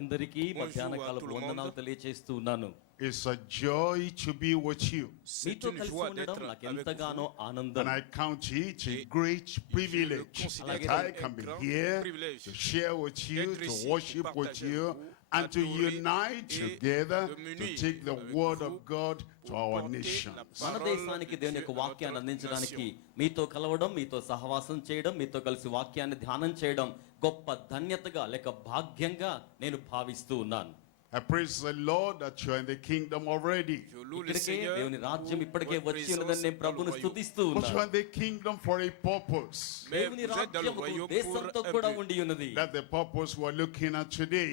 అందరికీ మధ్యాహ్న కాలపు వందనాలు తెలియజేస్తూ ఉన్నాను. It's a joy to be with you. మీతో కలిసి ఉండడం నాకు ఎంతగానో ఆనందం. And I count it a great privilege that I can be here to share with you, to worship with you, and to unite together to take the word of God to our nation. మన దేశానికి దేవుని యొక్క వాక్యాన్ని అందించడానికి మీతో కలవడం, మీతో సహవాసం చేయడం, మీతో కలిసి వాక్యాన్ని ధ్యానం చేయడం గొప్ప ధన్యతగా లేక భాగ్యంగా నేను భావిస్తూ ఉన్నాను. I praise the Lord that you are in the kingdom already. ఇక్కడికే దేవుని రాజ్యం ఇప్పటికే వచ్చి ఉన్నదని నేను ప్రభువును స్తుతిస్తూ But you are ఉన్నాను. in the kingdom for a purpose. దేవుని రాజ్యం ఉద్దేశంతో కూడా ఉండి ఉన్నది. That's the purpose we're looking at today.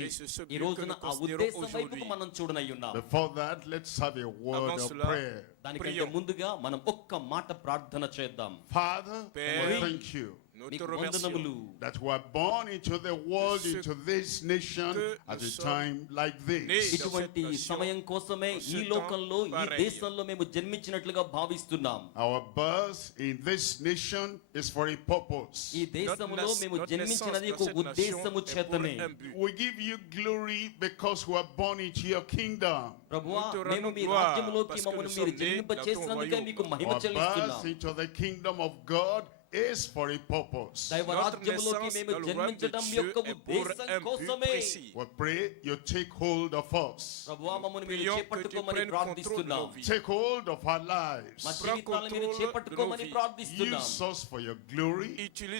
ఈ రోజున ఆ ఉద్దేశం వైపుకు మనం చూడనై ఉన్నాం. Before that, let's have a word of prayer. దానికంటే ముందుగా మనం ఒక్క మాట ప్రార్థన చేద్దాం. Father, we thank you నీకు వందనములు that we are born into the world, into this nation at a time like this. ఇటువంటి సమయం కోసమే ఈ లోకంలో ఈ దేశంలో మేము జన్మించినట్లుగా భావిస్తున్నాం. Our birth in this nation is for a purpose. ఈ దేశంలో మేము జన్మించినది ఒక ఉద్దేశము చేతనే. We give you glory because we are born into your kingdom. ప్రభువా, మేము మీ రాజ్యములోకి మమ్మల్ని మీరు జన్మింప చేసినందుకే మీకు మహిమ Our చెల్లిస్తున్నాం. birth into the kingdom of God is for a purpose. దైవ రాజ్యములోకి మేము జన్మించడం యొక్క ఉద్దేశం కోసమే. We pray you take hold of us. ప్రభువా, మమ్మల్ని మీరు చేపట్టుకోమని ప్రార్థిస్తున్నాం. Take hold of our lives. మా జీవితాలను మీరు చేపట్టుకోమని ప్రార్థిస్తున్నాం. Use us for your glory.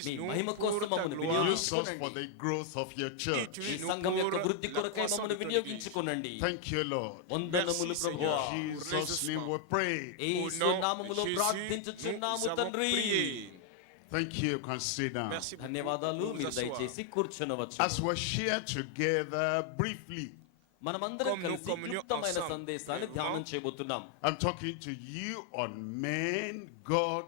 మీ మహిమ కోసం మమ్మల్ని Use us for వినియోగించుకోనండి. the growth of your church. ఈ సంఘం యొక్క వృద్ధి కొరకై మమ్మల్ని వినియోగించుకోనండి. Thank you, Lord. వందనములు ప్రభువా. In Jesus' name we pray. యేసు నామములో ప్రార్థించుచున్నాము తండ్రి. Thank you. Consider. ధన్యవాదాలు. మీరు దయచేసి కూర్చొనవచ్చు. As we share together briefly, మనమందరం కలిసి క్లుప్తమైన సందేశాన్ని ధ్యానం చేయబోతున్నాం. I'm talking to you on men God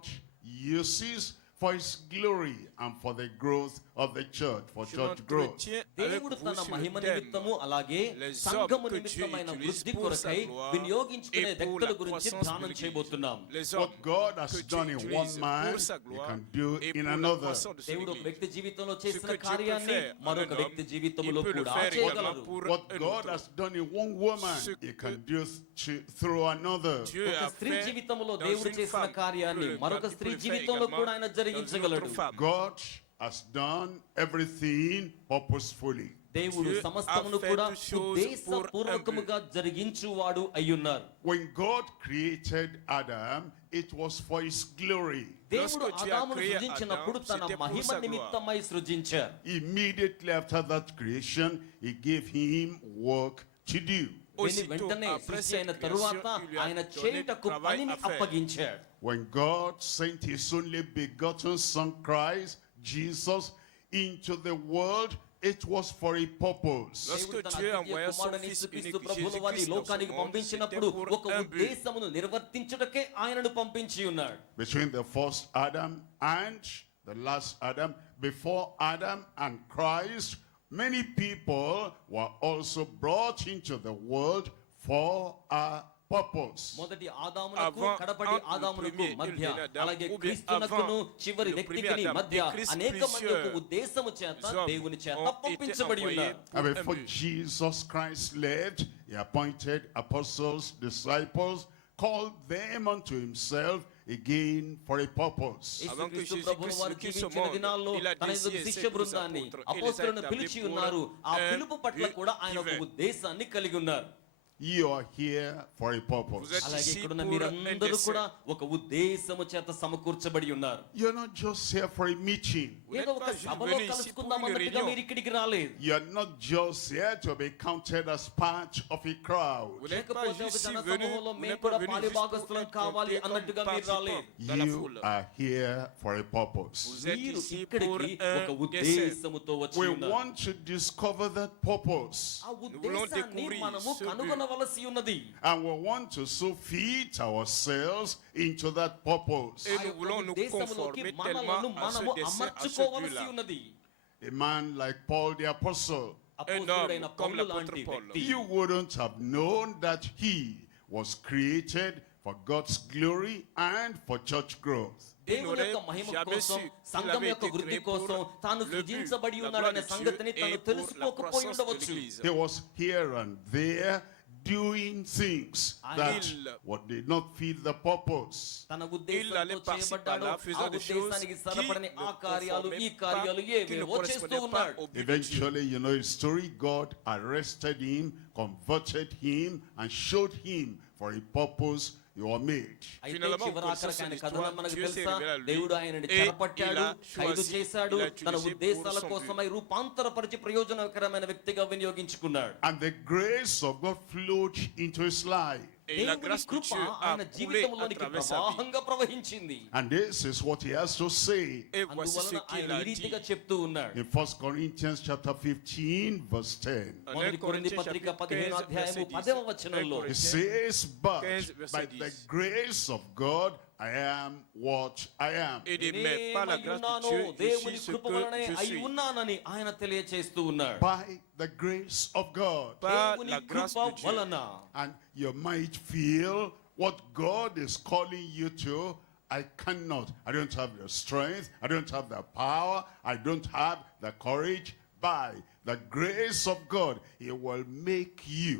uses for his glory and for the growth of the church, for church growth. దేవుడు తన మహిమ నిమిత్తము అలాగే సంఘము నిమిత్తమైన వృద్ధి కొరకై వినియోగించుకునే వ్యక్తుల గురించి ధ్యానం చేయబోతున్నాం. What God has done in one man, he can do in another. దేవుడు ఒక వ్యక్తి జీవితంలో చేసిన కార్యాన్ని మరొక వ్యక్తి జీవితంలో కూడా చేయగలరు. What God has done in one woman, he can do through another. ఒక స్త్రీ జీవితంలో దేవుడు చేసిన కార్యాన్ని మరొక స్త్రీ జీవితంలో కూడా ఆయన జరిగించగలడు. God has done everything purposefully. దేవుడు సమస్తమును కూడా ఉద్దేశపూర్వకముగా జరిగించువాడు అయ్యున్నారు. When God created Adam, it was for his glory. దేవుడు ఆదామును సృజించినప్పుడు తన మహిమ నిమిత్తమై సృజించారు. Immediately after that creation, he gave him work to do. వెంటనే సృష్టి అయిన తరువాత ఆయన చేయుటకు పనిని అప్పగించాడు. When God sent his only begotten son Christ Jesus into the world, it was for a purpose. లోకానికి పంపించినప్పుడు ఒక ఉద్దేశమును నిర్వర్తించుటకే ఆయనను పంపించి ఉన్నాడు. Between the first Adam and the last Adam, before Adam and Christ, many people were also brought into the world for a purpose. మొదటి ఆదామునకు కడపటి ఆదామునకు మధ్య అలాగే క్రీస్తునకును చివరి వ్యక్తికి మధ్య అనేక మంది ఒక ఉద్దేశము చేత దేవుని చేత పంపించబడి ఉన్నారు. And before Jesus Christ left, he appointed apostles, disciples, called them unto himself again for a purpose. యేసుక్రీస్తు ప్రభువు వారు జీవించిన దినాల్లో తన శిష్య బృందాన్ని అపోస్తలులను పిలిచి ఉన్నారు. ఆ పిలుపు పట్ల కూడా ఆయన ఒక ఉద్దేశాన్ని కలిగి ఉన్నారు. You are here for a purpose. అలాగే ఇక్కడున్న మీరందరూ కూడా ఒక ఉద్దేశము చేత సమకూర్చబడి ఉన్నారు. You're not just here for a meeting. ఏదో ఒక సభలో కలుసుకుందాం అన్నట్టుగా మీరు ఇక్కడికి రాలేదు. You're not just here to be counted as part of a crowd. లేకపోతే ఒక జన సమూహంలో మేము కూడా పాలిభాగస్తులం కావాలి అన్నట్టుగా మీరు రాలేదు. You are here for a purpose. మీరు ఇక్కడికి ఒక ఉద్దేశముతో వచ్చి We ఉన్నారు. want to discover that purpose. ఆ ఉద్దేశాన్ని మనము కనుగొనవలసి ఉన్నది. And we want to so fit ourselves into that purpose. A man like Paul the Apostle, you wouldn't have known that he was created for God's glory and for church growth. దేవుని యొక్క మహిమ కోసం, సంఘం యొక్క వృద్ధి కోసం తాను సృజించబడి ఉన్నాడనే సంగతిని తాను తెలుసుకోకపోయి ఉండవచ్చు. He was here and there doing things that what did not fit the purpose. తన ఉద్దేశంతో చేయబడ్డాడు, ఆ ఉద్దేశానికి సరిపడని ఆ కార్యాలు ఈ కార్యాలు ఏవేవో చేస్తూ ఉన్నాడు. Eventually, you know his story, God arrested him, converted him, and showed him for a purpose you were made. అయితే చివరాఖరికి ఆయన కథనం మనకు తెలుసా, దేవుడు ఆయనని చెరపట్టాడు, ఖైదు చేశాడు, తన ఉద్దేశాల కోసమై రూపాంతరపరిచి ప్రయోజనకరమైన వ్యక్తిగా వినియోగించుకున్నాడు. And the grace of God flowed into his life. దేవుని కృప ఆయన జీవితంలోనికి ప్రవాహంగా ప్రవహించింది. And this is what he has to say అందువలన ఆయన ఈ రీతిగా చెప్తూ ఉన్నాడు. in 1 Corinthians chapter 15 verse 10. మొదటి కొరింథీ పత్రిక 15వ అధ్యాయము 10వ వచనంలో He says, but by the grace of God I am what I am. దేవుని కృప వలనే అయి ఉన్నానని ఆయన తెలియచేస్తూ ఉన్నాడు. By the grace of God. దేవుని కృప వలన. And you might feel what God is calling you to. I cannot. I don't have the strength. I don't have the power. I don't have the courage. By the grace of God, He will make you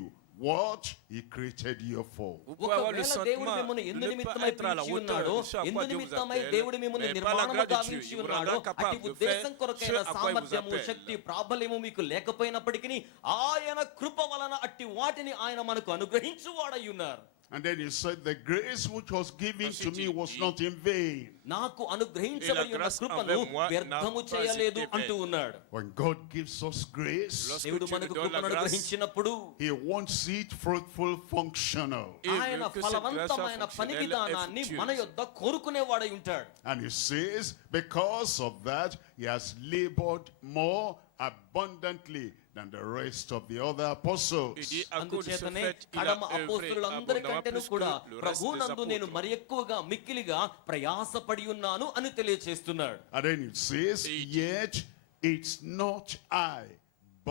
what He created you for. ఒకవేళ దేవుడు మిమ్మల్ని ఎందు నిమిత్తమై పిలిచి ఉన్నాడో, ఎందు నిమిత్తమై దేవుడు మిమ్మల్ని నిర్మాణము గావించి ఉన్నాడో, అట్టి ఉద్దేశం కొరకైన సామర్థ్యము, శక్తి, ప్రాబల్యము మీకు లేకపోయినప్పటికీ ఆయన కృప వలన అట్టి వాటిని ఆయన మనకు అనుగ్రహించువాడై ఉన్నారు. And then he said, the grace which was given to me was not in vain. నాకు అనుగ్రహించబడి ఉన్న కృపను వ్యర్థము చేయలేదు అంటూ ఉన్నాడు. When God gives us grace, దేవుడు మనకు కృపను అనుగ్రహించినప్పుడు He wants it fruitful, functional. ఆయన ఫలవంతమైన పని విధానాన్ని మన యొద్ద కోరుకునేవాడై ఉంటాడు. And he says, because of that, he has labored more abundantly than the rest of the other apostles. అందుచేతనే కడమ అపోస్తలులందరికంటేను కూడా ప్రభువునందు నేను మరి ఎక్కువగా మిక్కిలిగా ప్రయాసపడి ఉన్నాను అని తెలియచేస్తున్నాడు. And then it says, yet it's not I,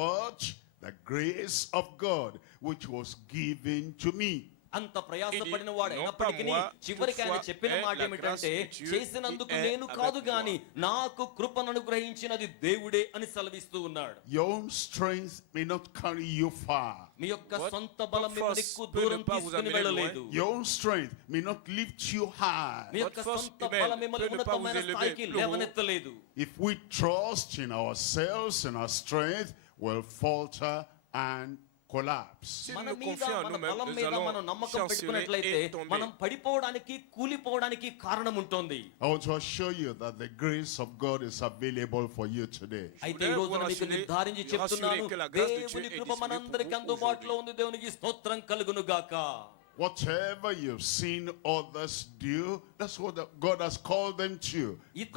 but the grace of God which was given to me. అంత ప్రయాసపడిన వాడు అయినప్పటికీ చివరికి ఆయన చెప్పిన మాట ఏమిటంటే, చేసినందుకు నేను కాదు గాని నాకు కృపను అనుగ్రహించినది దేవుడే అని సెలవిస్తూ ఉన్నాడు. Your own strength may not carry you far. మీ యొక్క సొంత బలం మిమ్మల్ని ఎక్కువ దూరం తీసుకుని వెళ్ళలేదు. Your own strength may not lift you high. మీ యొక్క సొంత బలం మిమ్మల్ని ఉన్నతమైన స్థాయికి లేవనెత్తలేదు. If we trust in ourselves and our strength, we'll falter and collapse. మన మీద మన బలం మీద మనం నమ్మకం పెట్టుకున్నట్లయితే మనం పడిపోవడానికి కూలిపోవడానికి కారణం ఉంటుంది. I want to assure you that the grace of God is available for you today. అయితే ఈ రోజున మీకు నిర్ధారించి చెప్తున్నాను, దేవుని కృప మనందరికీ అందుబాటులో ఉంది. దేవునికి స్తోత్రం కలుగును గాక. Whatever you've seen others do, that's what God has called them to.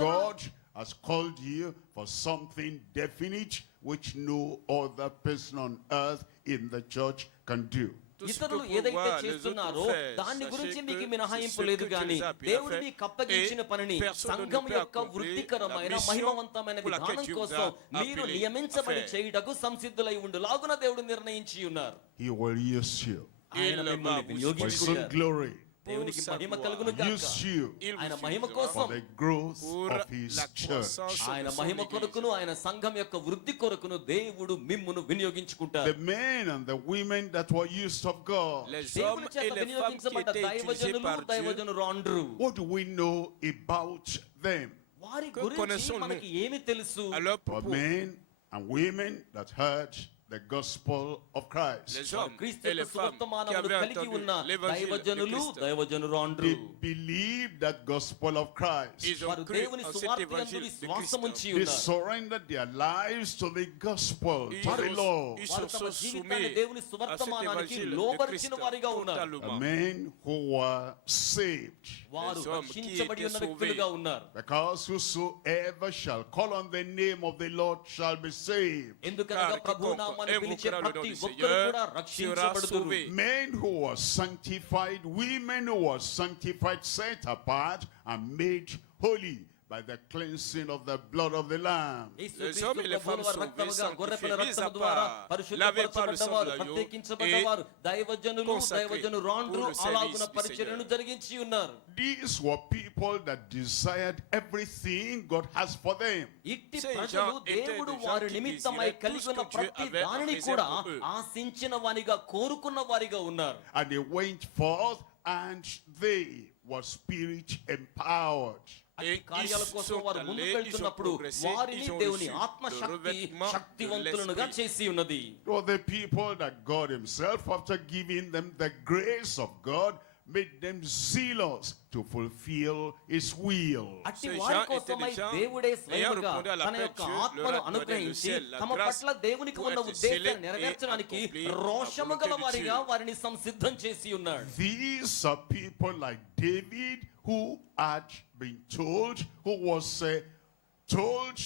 God has called you for something definite which no other person on earth in the church can do. ఇతరులు ఏదైతే చేస్తున్నారో దాని గురించి మీకు మినహాయింపు లేదు గాని దేవుడు మీకు అప్పగించిన పనిని సంఘం యొక్క వృత్తికరమైన మహిమవంతమైన విధానం కోసం మీరు నియమించబడి చేయుటకు సంసిద్ధులై ఉండులాగున దేవుడు నిర్ణయించి ఉన్నారు. He will use you. ఆయన మిమ్మల్ని వినియోగించుకుంటారు. Glory. దేవునికి మహిమ కలుగును గాక. Use you ఆయన మహిమ కోసం, for the growth of His church. ఆయన మహిమ కొరకును ఆయన సంఘం యొక్క వృద్ధి కొరకును దేవుడు మిమ్మును వినియోగించుకుంటారు. The men and the women that were used of God. దేవుని చేత వినియోగించబడ్డ దైవజనులు దైవజనురాండ్రు. What do we know about them? వారి గురించి మనకి ఏమి తెలుసు? For men and women that heard the gospel of Christ. క్రీస్తు సువర్తమానమును కలిగి ఉన్న దైవజనులు దైవజనురాండ్రు. They believed that gospel of Christ. వారు దేవుని సువార్తయందు విశ్వాసం ఉంచి They ఉన్నారు. surrendered their lives to the gospel, to the Lord. వారు తమ జీవితాన్ని దేవుని సువర్తమానానికి లోబరిచిన వారిగా ఉన్నారు. The men who were saved. వారు రక్షించబడి ఉన్న వ్యక్తులుగా ఉన్నారు. Because whosoever shall call on the name of the Lord shall be saved. ఎందుకనగా ప్రభువు నామమున పిలిచే ప్రతి ఒక్కరు కూడా రక్షించబడుదురు. Men who were sanctified, women who were sanctified, set apart and made holy by the cleansing of the blood of the Lamb. Les hommes et les femmes sauvés, sanctifiés, mis à part, lavés par le sang de l'agneau et consacrés pour le service du Seigneur. These were people that desired everything God has for them. ఇట్టి ప్రజలు దేవుడు వారి నిమిత్తమై కలిగి ఉన్న ప్రతి దానిని కూడా ఆశించిన వారిగా కోరుకున్న వారిగా ఉన్నారు. And they went forth and they were spirit empowered. కార్యాల కోసం వారు ముందుకు వెళ్తున్నప్పుడు వారిని దేవుని ఆత్మశక్తి శక్తివంతులుగా చేసి ఉన్నది. The people that God himself, after giving them the grace of God, made them zealous to fulfill his will. అట్టి వారి కోసమై దేవుడే స్వయంగా తన యొక్క ఆత్మను అనుగ్రహించి తమ పట్ల దేవునికి ఉన్న ఉద్దేశాన్ని నెరవేర్చడానికి రోషము గల వారిగా వారిని సంసిద్ధం చేసి ఉన్నాడు. These are people like David, who had been told, who was told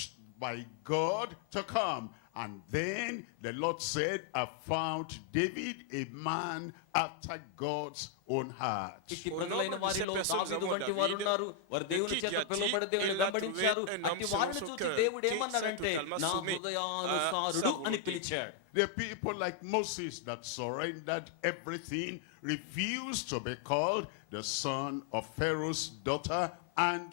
by God to come. And then the Lord said, I found David a man after God's own heart. ఇట్టి ప్రజలైన వారిలో దావీదు వంటి వారు ఉన్నారు. వారు దేవుని చేత పిలువబడి దేవుని వెంబడించారు. అట్టి వారిని చూసి దేవుడు ఏమన్నాడంటే నా హృదయానుసారుడు అని పిలిచాడు. There are people like Moses that surrendered everything, refused to be called the son of Pharaoh's daughter, and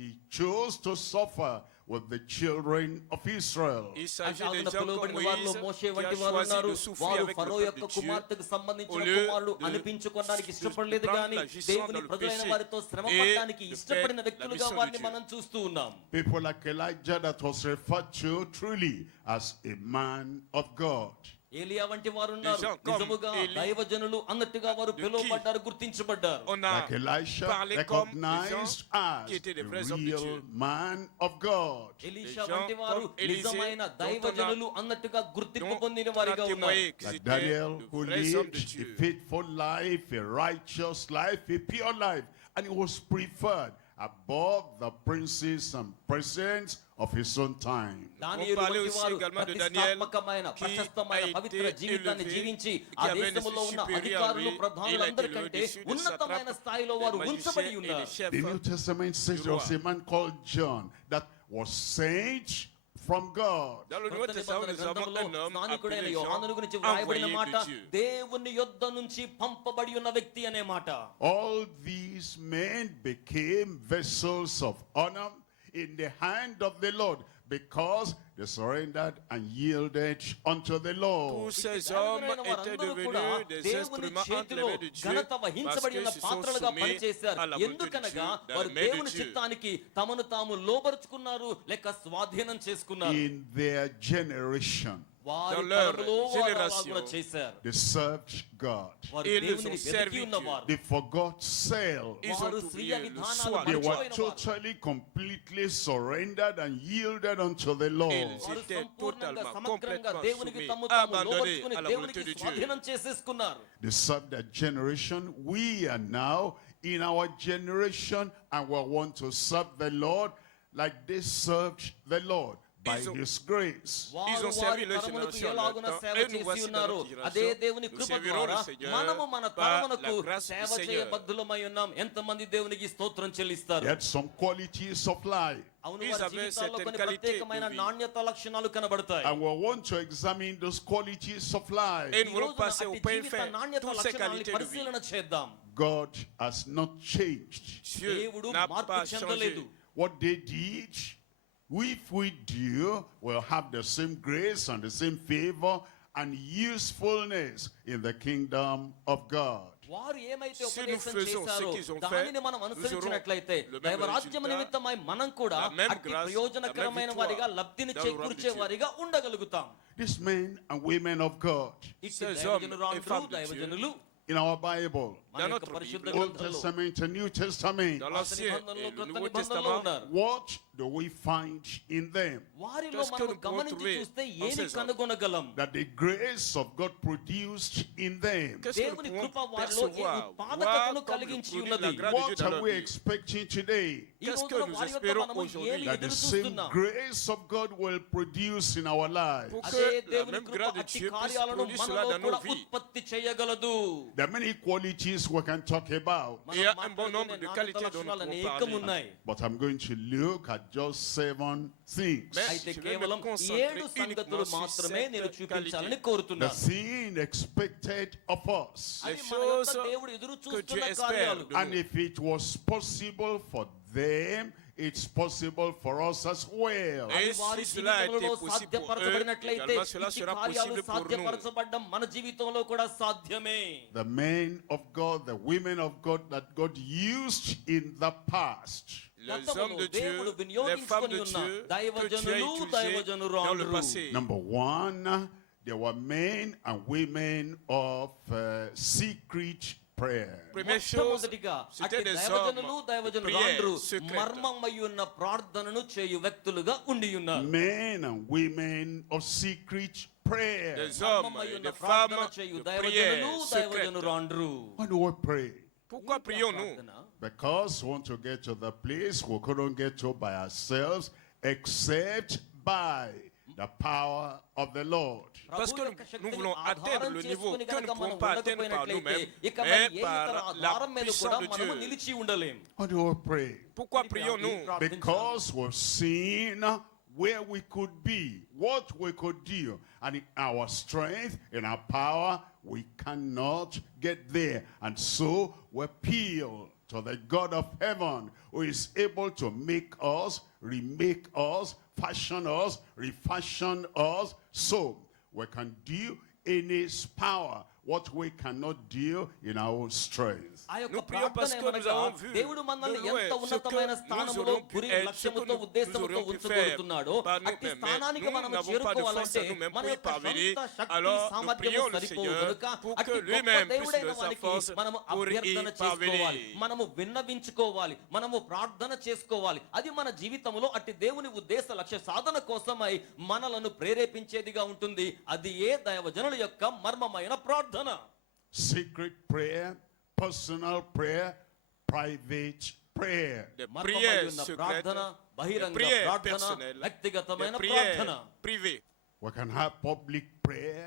he chose to suffer with the children of Israel. Il s'agit des gens comme Moïse qui a choisi de souffrir avec le peuple de Dieu au lieu de prendre l'agissement dans le péché et de faire la mission de Dieu. People like Elijah that was referred to truly as a man of God. ఏలియా వంటి వారు ఉన్నారు. నిజముగా దైవజనులు అన్నట్టుగా వారు పిలువబడ్డారు, గుర్తించబడ్డారు. Like Elisha, recognized as the real man of God. Elisha వంటి వారు నిజమైన దైవజనులు అన్నట్టుగా గుర్తింపు పొందిన వారిగా ఉన్నారు. Like Daniel, who lived a faithful life, a righteous life, a pure life, and he was preferred above the princes and presidents of his own time. దానియేలు వంటి వారు ప్రతిష్ఠాత్మకమైన ప్రశస్తమైన పవిత్ర జీవితాన్ని జీవించి ఆ దేశంలో ఉన్న అధికారులు ప్రధానులందరికంటే ఉన్నతమైన స్థాయిలో వారు ఉంచబడి ఉన్నారు. The New Testament says there was a man called John that was sent from God. స్నానికుడైన యోహాను గురించి వ్రాయబడిన మాట దేవుని యొద్ద నుంచి పంపబడి ఉన్న వ్యక్తి అనే మాట. All these men became vessels of honor in the hand of the Lord because they surrendered and yielded unto the Lord. Tous ces hommes étaient devenus des instruments entre les mains de Dieu parce qu'ils se sont soumis à la volonté de Dieu dans les mains de In Dieu. their generation, Dans leur génération, they served God. Ils ont servi Dieu. They forgot self. Ils ont oublié le soi. They were totally, completely surrendered and yielded unto the Lord. Ils étaient totalement, complètement soumis, abandonnés à la volonté de Dieu. They served that generation. We are now in our generation and we want to serve the Lord like they served the Lord. By His grace. Ils ont servi leur génération à leur temps et nous voici dans notre génération. Nous servirons le Seigneur par la grâce du Seigneur. They had some qualities of life. Ils avaient certaines qualités de vie. And we want to examine those qualities of life. Et nous voulons passer au point fin toutes ces qualités de vie. God has not changed. Dieu n'a pas changé. What they did, if we do, we'll have the same grace and the same favor and usefulness in the kingdom of God. వారు ఏమైతే ఉపదేశం చేశారో దానిని మనం అనుసరించినట్లయితే దైవరాజ్యం నిమిత్తమై మనం కూడా అతి ప్రయోజనకరమైన వారిగా లబ్ధిని చేకూర్చే వారిగా ఉండగలుగుతాం. These men and women of God, దైవజనులు in our Bible, Old Testament and New Testament, dans l'Ancien et le Nouveau Testament, what do we find in them? వారిలో Qu'est-ce que మనం nous pouvons గమనించి trouver చూస్తే en ఏమి ces hommes? కనుగొనగలం? That the grace of God produced in them. Qu'est-ce que nous దేవుని pouvons కృప వారిలో ఏ percevoir? ఉత్పాదకతను Voir comme le కలిగించి produit de ఉన్నది. la grâce de Dieu What dans are leur we vie. expecting today? ఈ Qu'est-ce que రోజున nous వారి యొక్క espérons మనము aujourd'hui? ఏమి That the ఎదురు same చూస్తున్నాం? grace of God will produce in our lives. Pour అదే que la దేవుని même కృప grâce de అట్టి Dieu puisse కార్యాలను produire cela మనలో dans కూడా nos vies. ఉత్పత్తి చేయగలదు. There are many qualities we can talk about. Il y a un bon nombre de qualités dont nous లక్షణాలు pouvons అనేకం parler. ఉన్నాయి. But I'm going to look at just 7 things. Mais అయితే je vais me కేవలం concentrer 7 సంగతులు uniquement sur మాత్రమే నేను cette చూపించాలని The కోరుతున్నాను. thing expected of us. అది Les మన యొక్క choses దేవుడు ఎదురు que Dieu చూస్తున్న espère కార్యాలు. de And if it was possible for them, it's possible for us as well. Et అది వారి si cela a été జీవితంలో possible pour eux, సాధ్యపరచబడినట్లయితే également cela ఇట్టి sera కార్యాలు possible pour nous. సాధ్యపరచబడ్డం మన జీవితంలో కూడా సాధ్యమే. The men of God, the women of God that God used in the past. Les hommes de Dieu, దేవుడు les femmes వినియోగించుకొని de ఉన్న Dieu que Dieu a దైవజనులు utilisés దైవజనురాలు. dans le passé. Number one, there were men and women of secret prayer. Première chose, మొట్టమొదటిగా అట్టి c'était des దైవజనులు hommes de దైవజనురాండ్రు prière secrète. మర్మమయ్యున్న ప్రార్థనను చేయు వ్యక్తులుగా ఉండి ఉన్నారు. Men and women of secret prayer. Des hommes et మర్మమయ్యున్న des ప్రార్థన femmes చేయు de దైవజనులు prière secrète. దైవజనురాండ్రు. Why do we pray? Pourquoi prions-nous? Because we want to get to the place we couldn't get to by ourselves except by the power of the Lord. Parce que nous voulons atteindre le niveau que nous ne pouvons pas atteindre par nous-mêmes, mais par la puissance de Dieu. Why do we pray? Pourquoi prions-nous? Because we've seen where we could be, what we could do, and in our strength, in our power, we cannot get there. And so we appeal to the God of heaven, who is able to make us, remake us, fashion us, refashion us, so we can do in his power what we cannot do in our own strength. ఆ యొక్క Nous prions parce ప్రార్థన que nous ఏమనగా, avons vu దేవుడు మనల్ని de loin ఎంత ce ఉన్నతమైన que nous స్థానంలో aurions pu గురి être, ce que లక్ష్యముతో nous ఉద్దేశముతో aurions pu ఉంచుకోరుతున్నాడో faire par nous-mêmes. అట్టి స్థానానికి Mais మనం nous n'avons pas de force చేరుకోవాలంటే à nous-mêmes మన pour y యొక్క parvenir. సొంత శక్తి Alors, nous సామర్థ్యము prions le సరిపోవు Seigneur కనుక pour అట్టి que గొప్ప lui-même దేవుడైన puisse de sa వారికి force మనము pour y అభ్యర్థన parvenir. చేసుకోవాలి, మనము విన్నవించుకోవాలి, మనము ప్రార్థన చేసుకోవాలి. అది మన జీవితంలో అట్టి దేవుని ఉద్దేశ లక్ష్య సాధన కోసమై మనలను ప్రేరేపించేదిగా ఉంటుంది. అది ఏ దైవజనుల యొక్క మర్మమైన ప్రార్థన. Secret prayer, personal prayer, private prayer. Des మర్మమై prières ఉన్న secrètes, ప్రార్థన, des బహిరంగ prières ప్రార్థన, personnelles, వ్యక్తిగతమైన des ప్రార్థన. prières privées. We can have public prayer.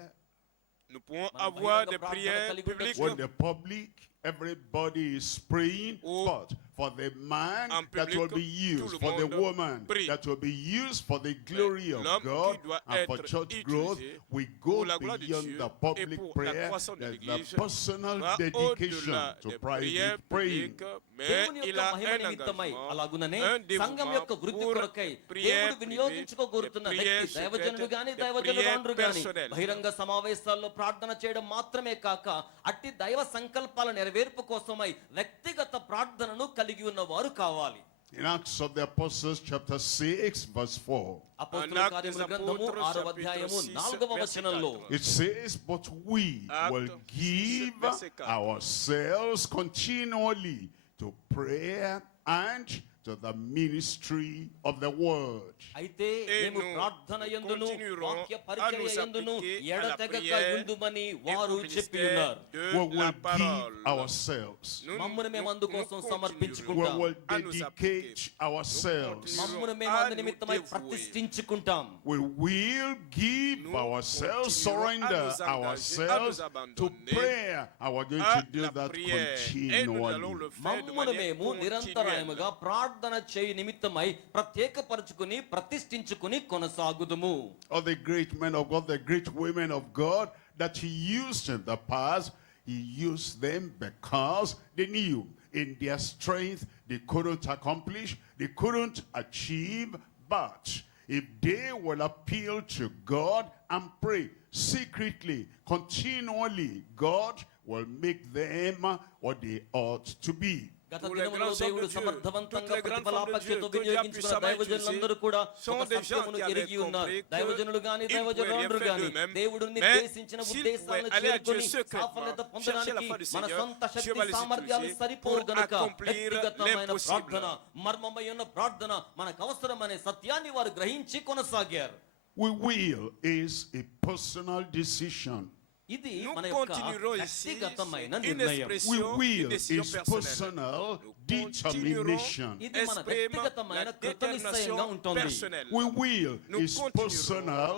Nous pouvons మనం avoir బహిరంగ des ప్రార్థన prières కలిగి ఉండొచ్చు. publiques. When the public, everybody is praying, Oh. but for the man En that will public, be tout used, le for the monde woman prie. that will be used for the glory of l'homme God qui doit and for être church utilisé growth, we go pour la gloire de beyond Dieu the et public pour la prayer, croissance de there's l'Église, the personal va dedication au-delà to des private prières praying. publiques, mais దేవుని il యొక్క a మహిమ un నిమిత్తమై engagement, అలాగుననే un సంఘం యొక్క dévouement వృద్ధి pour కొరకై prières దేవుడు వినియోగించుకోగోరుతున్న privées, వ్యక్తి des దైవజనుడు prières గాని secrètes, దైవజనురాండ్రు des గాని prières personnelles. బహిరంగ సమావేశాల్లో ప్రార్థన చేయడం మాత్రమే కాక అట్టి దైవ సంకల్పాల నెరవేర్పు కోసమై వ్యక్తిగత ప్రార్థనను కలిగి ఉన్నవారు కావాలి. In Acts of the Apostles chapter 6 verse 4, అపోస్తలుల కార్యముల గ్రంథము 6వ అధ్యాయము 4వ వచనంలో it says, but we will give ourselves continually to prayer and to the ministry of the word. అయితే మేము ప్రార్థన యందును వాక్య పరిచర్య యందును ఎడతెగక యుందుమని వారు చెప్పి ఉన్నారు. We will give ourselves. మమ్మును మేము అందుకోసం We సమర్పించుకుంటాం. will dedicate ourselves. మమ్మును మేము అందు నిమిత్తమై ప్రతిష్ఠించుకుంటాం. We will give ourselves, surrender ourselves to prayer. And we're going to do that continually. మమ్మును మేము నిరంతరముగా ప్రార్థన చేయు నిమిత్తమై ప్రత్యేకపరచుకుని ప్రతిష్ఠించుకుని కొనసాగుదుము. All the great men of God, the great women of God that he used in the past, he used them because they knew in their strength they couldn't accomplish, they couldn't achieve, but if they will appeal to God and pray secretly, continually, God will make them what they ought to be. గత Tous les దినములలో grands hommes దేవుడు de Dieu, సమర్థవంతంగా toutes les grandes femmes de ప్రతిఫలాపేక్షతో Dieu que Dieu a వినియోగించుకున్న puissamment దైవజనులందరూ utilisés కూడా sont ఒక des gens సత్యమును qui avaient ఎరిగి ఉన్నారు. compris que దైవజనులు గాని ils pouvaient దైవజనులందరూ rien faire గాని d'eux-mêmes, దేవుడు mais నిర్దేశించిన s'ils ఉద్దేశాలను pouvaient aller à Dieu చేరుకొని secrètement, సాఫల్యత chercher la పొందడానికి face du మన Seigneur, సొంత Dieu శక్తి va les సామర్థ్యాలు utiliser సరిపోరు pour గనుక accomplir వ్యక్తిగతమైన l'impossible. ప్రార్థన మర్మమై ఉన్న ప్రార్థన మనకు అవసరమనే సత్యాన్ని వారు గ్రహించి కొనసాగారు. We will is a personal decision. ఇది Nous మన యొక్క continuerons ici వ్యక్తిగతమైన sur une నిర్ణయం. We expression, une will décision is personnelle. personal Nous determination. ఇది మన exprimer వ్యక్తిగతమైన la కృతనిశ్చయంగా détermination ఉంటుంది. personnelle. We will Nous is continuerons personal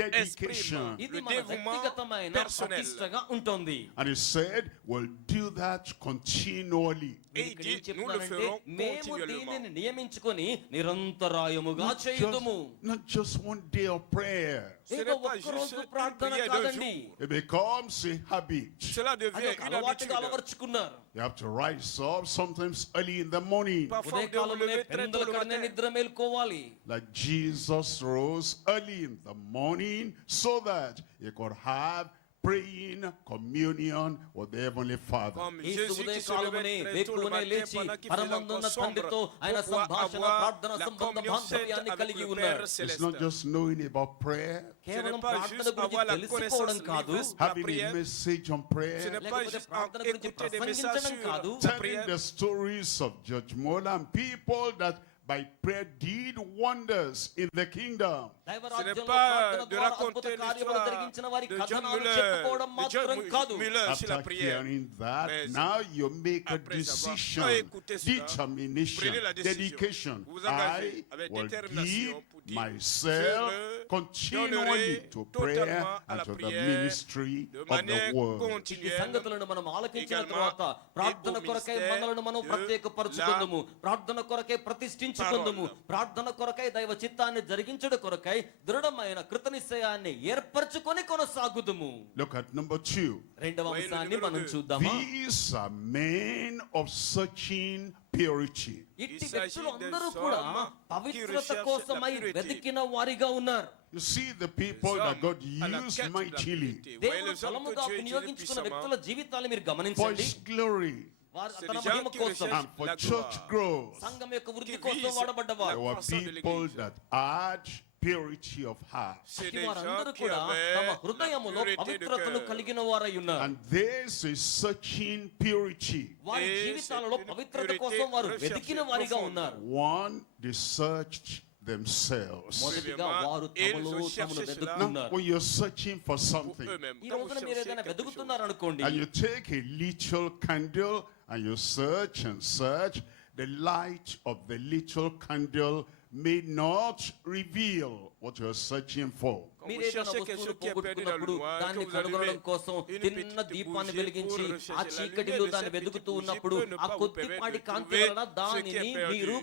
dedication. exprimer ఇది le మన dévouement వ్యక్తిగతమైన personnel. ప్రతిష్టగా ఉంటుంది. And he said, we'll do that continually. Et il ఇక్కడ ఏం dit, nous le చెప్తున్నానంటే ferons మేము continuellement. దీనిని నియమించుకొని నిరంతరాయముగా చేయుదుము. Not just one day of prayer. Ce ఏదో n'est pas ఒక్క రోజు juste une ప్రార్థన prière d'un కాదండి. jour. It becomes a habit. Cela అది devient ఒక une అలవాటుగా habitude. అలవర్చుకున్నారు. You have to rise up sometimes early in the morning. Parfois, vous devez vous ఉదయకాలంలో lever très tôt పెందల le కడనే matin. నిద్ర మేల్కోవాలి. Like Jesus rose early in the morning so that he could have praying communion with the Heavenly Father. Comme Yesu Jésus qui se ఉదయకాలమునే levait très tôt le వేకువనే matin లేచి pendant qu'il faisait పరమందున్న encore sombre తండ్రితో ఆయన pour pouvoir సంభాషణ avoir ప్రార్థన la సంబంధ communion sainte బాంధవ్యాన్ని avec కలిగి le ఉన్నారు. Père It's not céleste. just knowing about prayer, కేవలం n'est pas ప్రార్థన juste గురించి avoir la తెలుసుకోవడం connaissance కాదు, livre, la having a prière. message on Ce prayer, n'est pas లేకపోతే juste ప్రార్థన గురించి écouter des messages ప్రసంగించడం sur కాదు. la telling prière. the stories of Judge Mola and people that by prayer did wonders in the kingdom. దైవరాజ్యంలో pas ప్రార్థన de ద్వారా raconter అద్భుత కార్యములు l'histoire జరిగించిన వారి de John కథనాలు Muller, చెప్పుకోవడం de John మాత్రం కాదు. Muller sur la After prière. hearing that, Mais now you make a après avoir decision, écouté cela, determination, prenez la décision. dedication. Vous vous engagez I avec will détermination give pour dire, myself je me continually donnerai to prayer totalement à and la to the prière ministry de of the manière word. ఈ continuelle. సంగతులను మనం ఆలకించిన également తర్వాత ప్రార్థన et au కొరకై ministère మనలను మనం de ప్రత్యేకపరచుకుందుము, ప్రార్థన కొరకై ప్రతిష్ఠించుకుందుము, parole. ప్రార్థన కొరకై దైవ చిత్తాన్ని జరిగించడం కొరకై దృఢమైన కృత నిశ్చయాన్ని ఏర్పరచుకొని కొనసాగుదుము. Look at number 2. రెండవ Voyez le అంశాన్ని numéro మనం deux. చూద్దామా. These are men of searching purity. ఇట్టి Il s'agit వ్యక్తులు des అందరూ కూడా hommes qui పవిత్రత recherchent కోసమై la purité. వెతికిన వారిగా ఉన్నారు. You see the people that God à la used quête de la mightily purité. Voyez దేవుడు les hommes బలముగా que Dieu వినియోగించుకున్న utilisait వ్యక్తుల puissamment. జీవితాలు మీరు for గమనించండి. His glory వారు C'est తన des gens మహిమ qui కోసం recherchent and for la church gloire. growth. సంఘం యొక్క వృద్ధి qui కోసం vise వాడబడ్డవారు. There were croissance de people l'Église. that had purity of heart. C'est అట్టి des వారందరూ gens qui కూడా తమ avaient హృదయములో la purité de పవిత్రతను cœur. కలిగిన వారై ఉన్నారు. And this is searching purity. వారి Et జీవితాలలో c'est une పవిత్రత purité కోసం వారు recherchée వెతికిన వారిగా profonde. ఉన్నారు. One, they searched themselves. మొదటిగా వారు Ils తమలో ont తమను cherché cela. Now, వెతుకుతున్నారు. when you're searching for Pour something, eux-mêmes. ఈ Quand vous రోజున మీరు cherchez ఏదైనా quelque chose, వెతుకుతున్నారు అనుకోండి, and you take a little candle and you search and search, the light of the little candle may not reveal what you're searching for. మీరు vous ఏదైనా cherchez వస్తువును quelque chose qui est perdu dans le పోగొట్టుకున్నప్పుడు noir, దాన్ని que vous allumez కనుగొనడం కోసం une చిన్న petite దీపాన్ని bougie వెలిగించి pour rechercher ఆ la చీకటిలో lumière de దాన్ని cette వెతుకుతూ petite ఉన్నప్పుడు bougie peut ne ఆ pas vous కొద్దిపాటి permettre de కాంతి trouver వలన ce qui est దానిని perdu. మీరు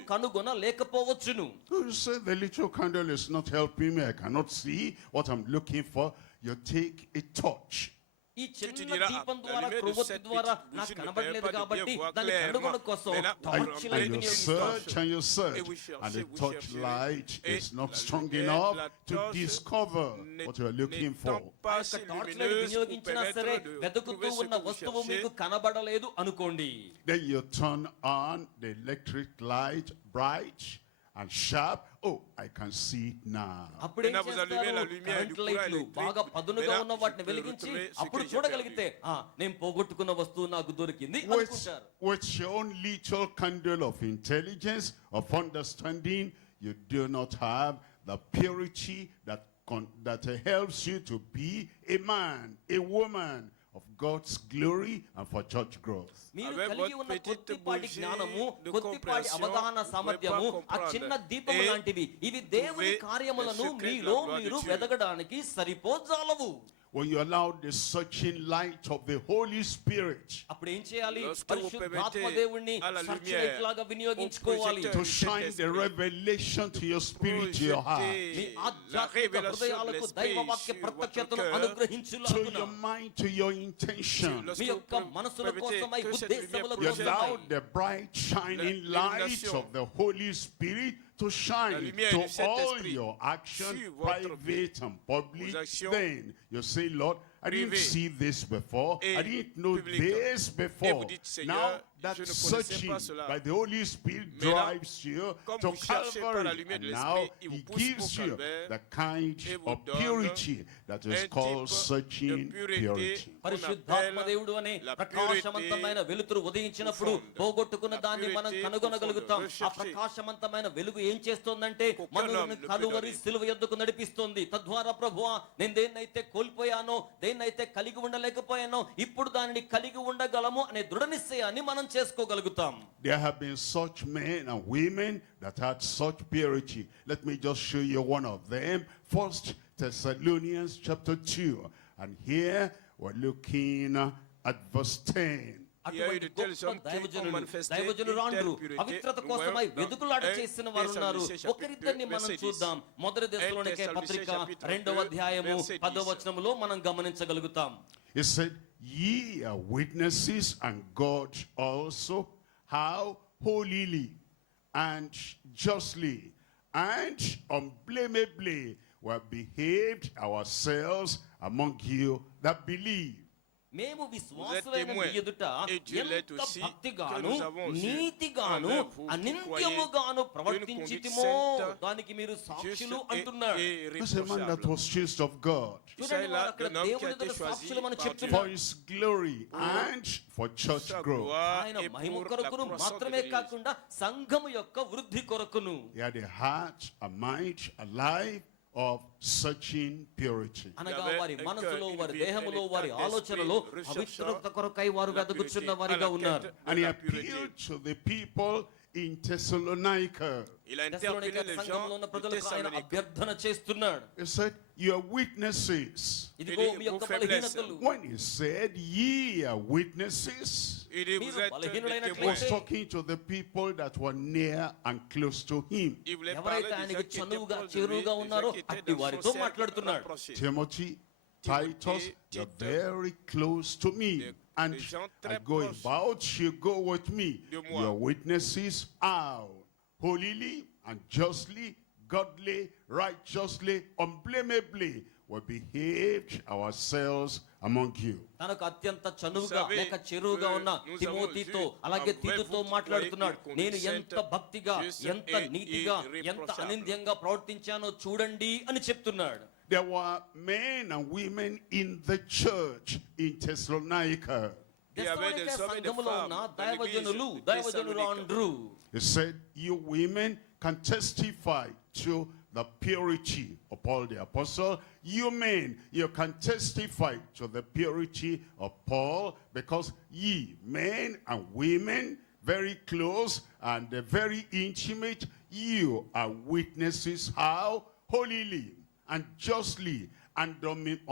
కనుగొనలేకపోవచ్చును. You say the little candle is not helping me, I cannot see what I'm looking for. You take a torch. ఈ చిన్న diras, దీపం la ద్వారా lumière de క్రొవ్వొత్తి cette ద్వారా petite నాకు bougie ne కనబడలేదు permet pas de కాబట్టి bien voir దాన్ని clairement. కనుగొనడం కోసం Mais là, torch vous light And you వినియోగిస్తారు. search and you search, Et vous cherchez, and the vous torchlight cherchez. is Et not la strong lumière, enough la to torche discover what you are looking for. n'étant pas ఆ assez యొక్క torch light lumineuse pour వినియోగించినా సరే permettre de వెతుకుతూ trouver ce ఉన్న que vous వస్తువు cherchez. మీకు కనబడలేదు అనుకోండి. Then you turn on the electric light bright and sharp. Oh, I can see it now. అప్పుడు ఏం Maintenant, vous allumez la చేస్తారు? lumière కరెంట్ du లైట్లు courant électrique. బాగా పదునుగా Maintenant, ఉన్న వాటిని je peux వెలిగించి retrouver ce అప్పుడు que j'ai చూడగలిగితే నేను పోగొట్టుకున్న వస్తువు నాకు దొరికింది With, అనుకుంటారు. with your own little candle of intelligence, of understanding, you do not have the purity that helps you to be a man, a woman of God's glory and for church growth. మీరు Avec కలిగి votre ఉన్న petite కొద్దిపాటి bougie జ్ఞానము, de కొద్దిపాటి compréhension, అవగాహన vous pouvez సామర్థ్యము, pas ఆ comprendre. చిన్న దీపము Et లాంటివి ఇవి దేవుని trouver కార్యములను les secrets de la మీలో gloire de మీరు Dieu. వెదగడానికి సరిపోజాలవు. When you allow the searching light of the Holy Spirit అప్పుడు ఏం చేయాలి? Lorsque vous పరిశుద్ధాత్మ permettez దేవుణ్ణి à la search lumière, light లాగా వినియోగించుకోవాలి. au to shine the revelation to your spirit, to your heart, మీ la ఆధ్యాత్మిక révélation de హృదయాలకు దైవ l'esprit వాక్య sur votre ప్రత్యక్షతను cœur, to అనుగ్రహించులాగున your mind, to your intention. మీ యొక్క మనసుల కోసమై ఉద్దేశముల You కోసమై allow the bright shining light l'illumination. of the Holy Spirit to La shine lumière to du Saint-Esprit all your actions, sur votre private and public. vos actions. Then you say, Lord, I didn't see this before. I didn't know this before. Now that searching by the Holy Spirit drives you to Calvary. And now he gives you the kind of purity that is called searching purity. పరిశుద్ధాత్మ దేవుడు అనే ప్రకాశవంతమైన వెలుతురు ఉదయించినప్పుడు పోగొట్టుకున్న దాన్ని మనం కనుగొనగలుగుతాం. ఆ ప్రకాశవంతమైన వెలుగు ఏం చేస్తోందంటే మనల్ని కలువరి సిలువ యొద్దకు నడిపిస్తుంది. తద్వారా ప్రభువా నేను దేన్నైతే కోల్పోయానో, దేన్నైతే కలిగి ఉండలేకపోయానో, ఇప్పుడు దానిని కలిగి ఉండగలము అనే దృఢ నిశ్చయాన్ని మనం చేసుకోగలుగుతాం. There have been such men and women that had such purity. Let me just show you one of them. 1 Thessalonians chapter 2. And here we're looking at verse 10. అటువంటి గొప్ప దైవజనులు పవిత్రత కోసమై వెదుకులాట చేసిన వారు ఉన్నారు. ఒకరిద్దరిని మనం చూద్దాం. మొదటి దశలోనికే పత్రిక 2వ అధ్యాయము 10వ వచనములో మనం గమనించగలుగుతాం. He said, ye are witnesses, and God also, how holily and justly and unblameably we have behaved ourselves among you that believe. మేము విశ్వాసులైన మీ ఎదుట ఎంత భక్తిగాను నీతిగాను అనింద్యముగాను ప్రవర్తించితిమో దానికి మీరు సాక్షులు అంటున్నారు. This is a man that was used of God for his glory and for church growth. ఆయన మహిమ కొరకును మాత్రమే కాకుండా సంఘము యొక్క వృద్ధి కొరకును. He had a heart, a mind, a life of searching purity. అనగా వారి మనసులో, వారి దేహములో, వారి ఆలోచనలో పవిత్రత కొరకై వారు వెతుకుచున్న వారిగా ఉన్నారు. And he appealed to the people in Thessalonica. సంఘంలో ప్రజలకు ఆయన అభ్యర్థన చేస్తున్నాడు. He said, you are witnesses. ఇదిగో మీ యొక్క బలహీనతలు. When he said ye are witnesses, he was talking to the people that were near and close to him. ఎవరైతే ఆయనకి చనువుగా చేరువుగా ఉన్నారో అట్టి వారితో మాట్లాడుతున్నాడు. Timothy, Titus, you're very close to me. And I go about, you go with me. Your witnesses how holily and justly, godly, righteously, unblameably we behaved ourselves among you. తనకు అత్యంత చనువుగా లేక చెరువుగా ఉన్న తిమోతితో అలాగే తీతుతో మాట్లాడుతున్నాడు. నేను ఎంత భక్తిగా, ఎంత నీతిగా, ఎంత అనింద్యంగా ప్రవర్తించానో చూడండి అని చెప్తున్నాడు. There were men and women in the church in Thessalonica. సంఘములో ఉన్న దైవజనులు అండ్రు. He said, you women can testify to the purity of Paul the apostle. You men, you can testify to the purity of Paul, because ye men and women, very close and very intimate, you are witnesses how holily and justly and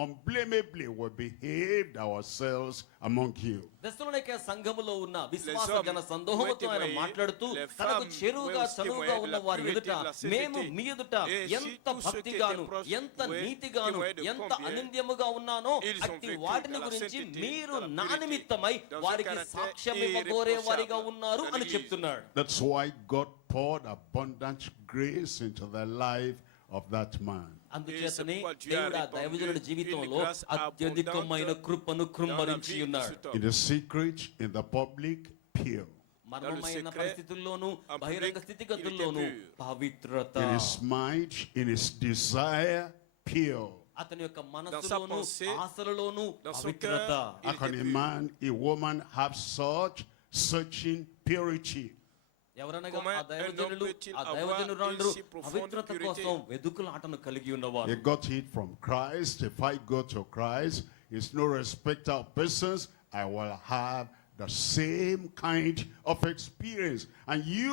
unblameably we behaved ourselves among you. దెస్సలోనికే సంఘములో ఉన్న విశ్వాస జన సందోహముతో ఆయన మాట్లాడుతూ తనకు చెరువుగా చనువుగా ఉన్న వారి ఎదుట మేము మీ ఎదుట ఎంత భక్తిగాను, ఎంత నీతిగాను, ఎంత అనింద్యముగా ఉన్నానో అట్టి వాటిని గురించి మీరు నా నిమిత్తమై వారికి సాక్ష్యం ఇవ్వగోరే వారిగా ఉన్నారు అని చెప్తున్నాడు. That's why God poured abundant grace into the life of that man. అందుచేతనే దేవుడు ఆ దైవజనుడి జీవితంలో అత్యధికమైన కృపను కృమ్మరించి ఉన్నాడు. In the secret, in the public, pure. మర్మమైన పరిస్థితుల్లోనూ బహిరంగ స్థితిగతుల్లోనూ పవిత్రత. In his mind, in his desire, pure. అతని యొక్క మనసులోను ఆశలలోను పవిత్రత. How can a man, a woman have such searching purity? ఎవరనగా ఆ దైవజనులు పవిత్రత కోసం వెదుకులాటను కలిగి ఉన్నవారు. He got it from Christ. If I go to Christ, it's no respect of persons. I will have the same kind of experience. And you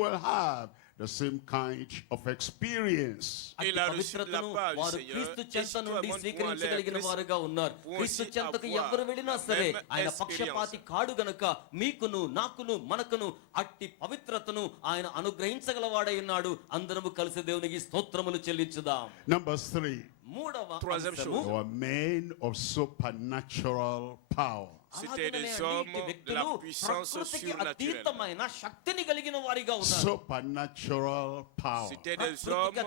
will have the same kind of experience. పవిత్రతను వారు క్రీస్తు చెంత నుండి స్వీకరించగలిగిన వారుగా ఉన్నారు. క్రీస్తు చెంతకు ఎవరు వెళ్ళినా సరే ఆయన పక్షపాతి కాడు గనుక మీకును నాకును మనకును అట్టి పవిత్రతను ఆయన అనుగ్రహించగలవాడై ఉన్నాడు. అందరము కలిసి దేవునికి స్తోత్రములు చెల్లించుదాం. Number 3. మూడవ అంశము, they were men of supernatural power. C'était des hommes de la puissance surnaturelle. Supernatural power. C'était des hommes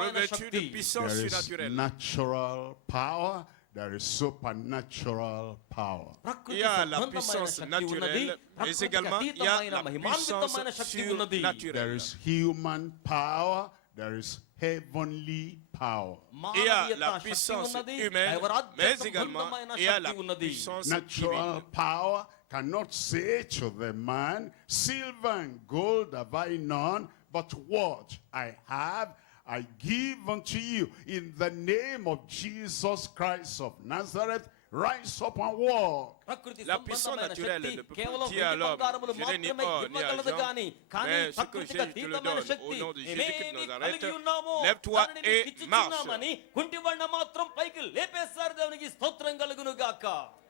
revêtus de puissance surnaturelle. There is natural power, there is supernatural power. Il y a la puissance naturelle, mais également il y a la puissance surnaturelle. There is human power, there is heavenly power. Il y a la puissance humaine, mais également il y a la puissance Natural divine. power cannot say to the man, silver and gold have I none, but what I have I give unto you. In the name of Jesus Christ of Nazareth, rise up and walk. La puissance naturelle ne peut pas dire à l'homme, je n'ai ni or ni argent, mais ce que j'ai, je te le donne au nom de Jésus-Christ de Nazareth. Lève-toi et marche.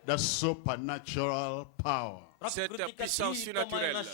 The supernatural power. Cette puissance surnaturelle.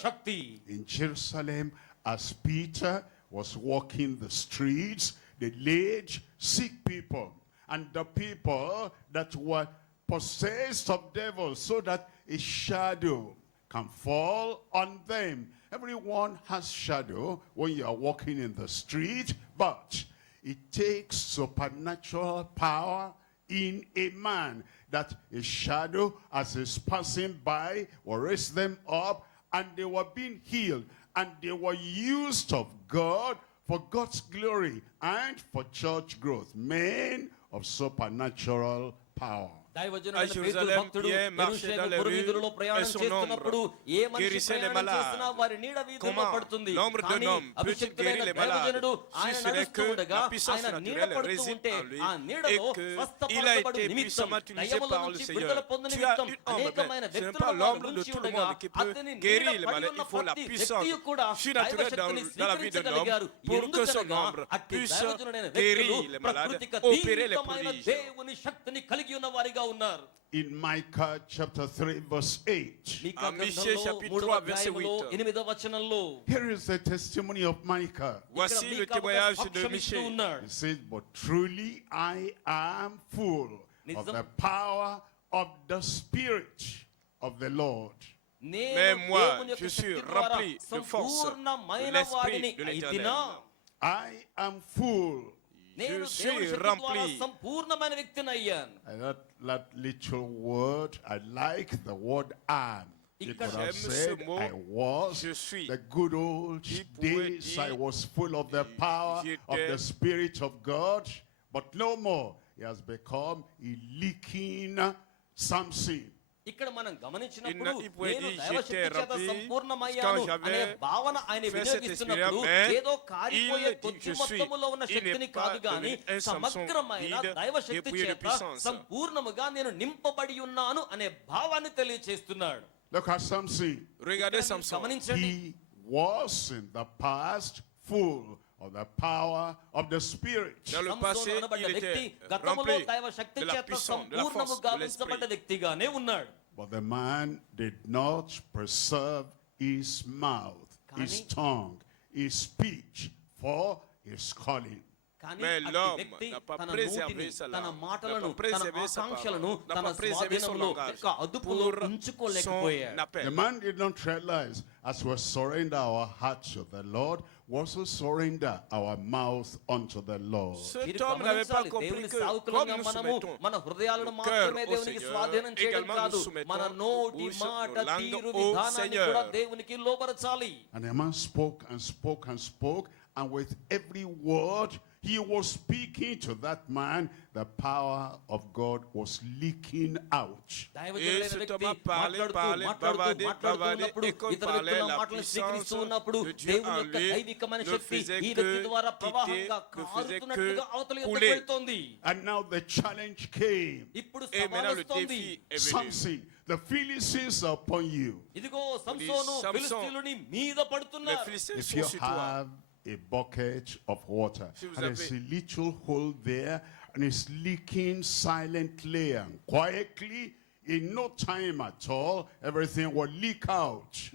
In Jerusalem, as Peter was walking the streets, they laid sick people, and the people that were possessed of devils, so that a shadow can fall on them. Everyone has shadow when you are walking in the street, but it takes supernatural power in a man, that a shadow, as is passing by, will raise them up, and they were being healed, and they were used of God for God's glory and for church growth. Men of supernatural power. దైవజనుడైన పేతురు భక్తుడు యెరూషలేము పురవీధులలో ప్రయాణం చేస్తున్నప్పుడు ఏ మనిషి ప్రయాణం చేసినా వారి నీడ వీధుల్లో పడుతుంది. కానీ అభిషిక్తుడైన దైవజనుడు ఆయన నడుస్తుండగా ఆయన నీడ పడుతూ ఉంటే ఆ నీడలో స్వస్థపరచబడు నిమిత్తం, దయ్యముల నుంచి విడుదల పొందు నిమిత్తం అనేకమైన వ్యక్తులను ఉంచి ఉండగా అతని నీడ పడి ఉన్న ప్రతి వ్యక్తియు కూడా దైవశక్తిని స్వీకరించగలిగారు. ఎందుకనగా అట్టి దైవజనుడైన వ్యక్తులు ప్రకృతికి అతీతమైన దేవుని శక్తిని కలిగి ఉన్న వారిగా ఉన్నారు. In Micah chapter 3 verse 8. Here is the testimony of Micah. Voici le témoignage de Michée. He says, but truly I am full of the power of the Spirit of the Lord. Mais moi, je suis rempli de force de l'Esprit de l'Éternel. I am full. నేను దేవుని శక్తి ద్వారా సంపూర్ణమైన వ్యక్తినయ్యాను. That little word, I like the word am. You could have said I was. The good old days I was full of the power of the Spirit of God, but no more. He has become a leaking Samson. ఇక్కడ మనం గమనించినప్పుడు నేను దైవశక్తి చేత సంపూర్ణమయ్యాను అనే భావన ఆయన వినియోగిస్తున్నప్పుడు ఏదో కారిపోయే కొద్ది మొత్తములో ఉన్న శక్తిని కాదు గాని సమగ్రమైన దైవశక్తి చేత సంపూర్ణముగా నేను నింపబడి ఉన్నాను అనే భావాన్ని తెలియజేస్తున్నాడు. Look at Samson. Regardez Samson. He was in the past full of the power of the Spirit. Dans le passé, il était rempli de la puissance, de la force de l'Esprit. But the man did not preserve his mouth, his tongue, his speech for his calling. Mais l'homme n'a pas préservé sa langue, n'a pas préservé sa parole, n'a pas préservé son langage pour son appel. The man did not realize, as we surrender our hearts to the Lord, we also surrender our mouth unto the Lord. Cet homme n'avait pas compris que comme nous soumettons notre cœur au Seigneur, également nous soumettons nos bouches, nos langues au Seigneur. And the man spoke and spoke and spoke, and with every word he was speaking to that man, the power of God was leaking out. Et cet homme a parlé, bavardé, et comme parlait la puissance de Dieu en lui ne faisait que couler. And now the challenge came. Et maintenant le défi est venu. Samson, the Philistines are upon you. If you have a bucket of water, and there's a little hole there, and it's leaking silently and quietly, in no time at all, everything will leak out.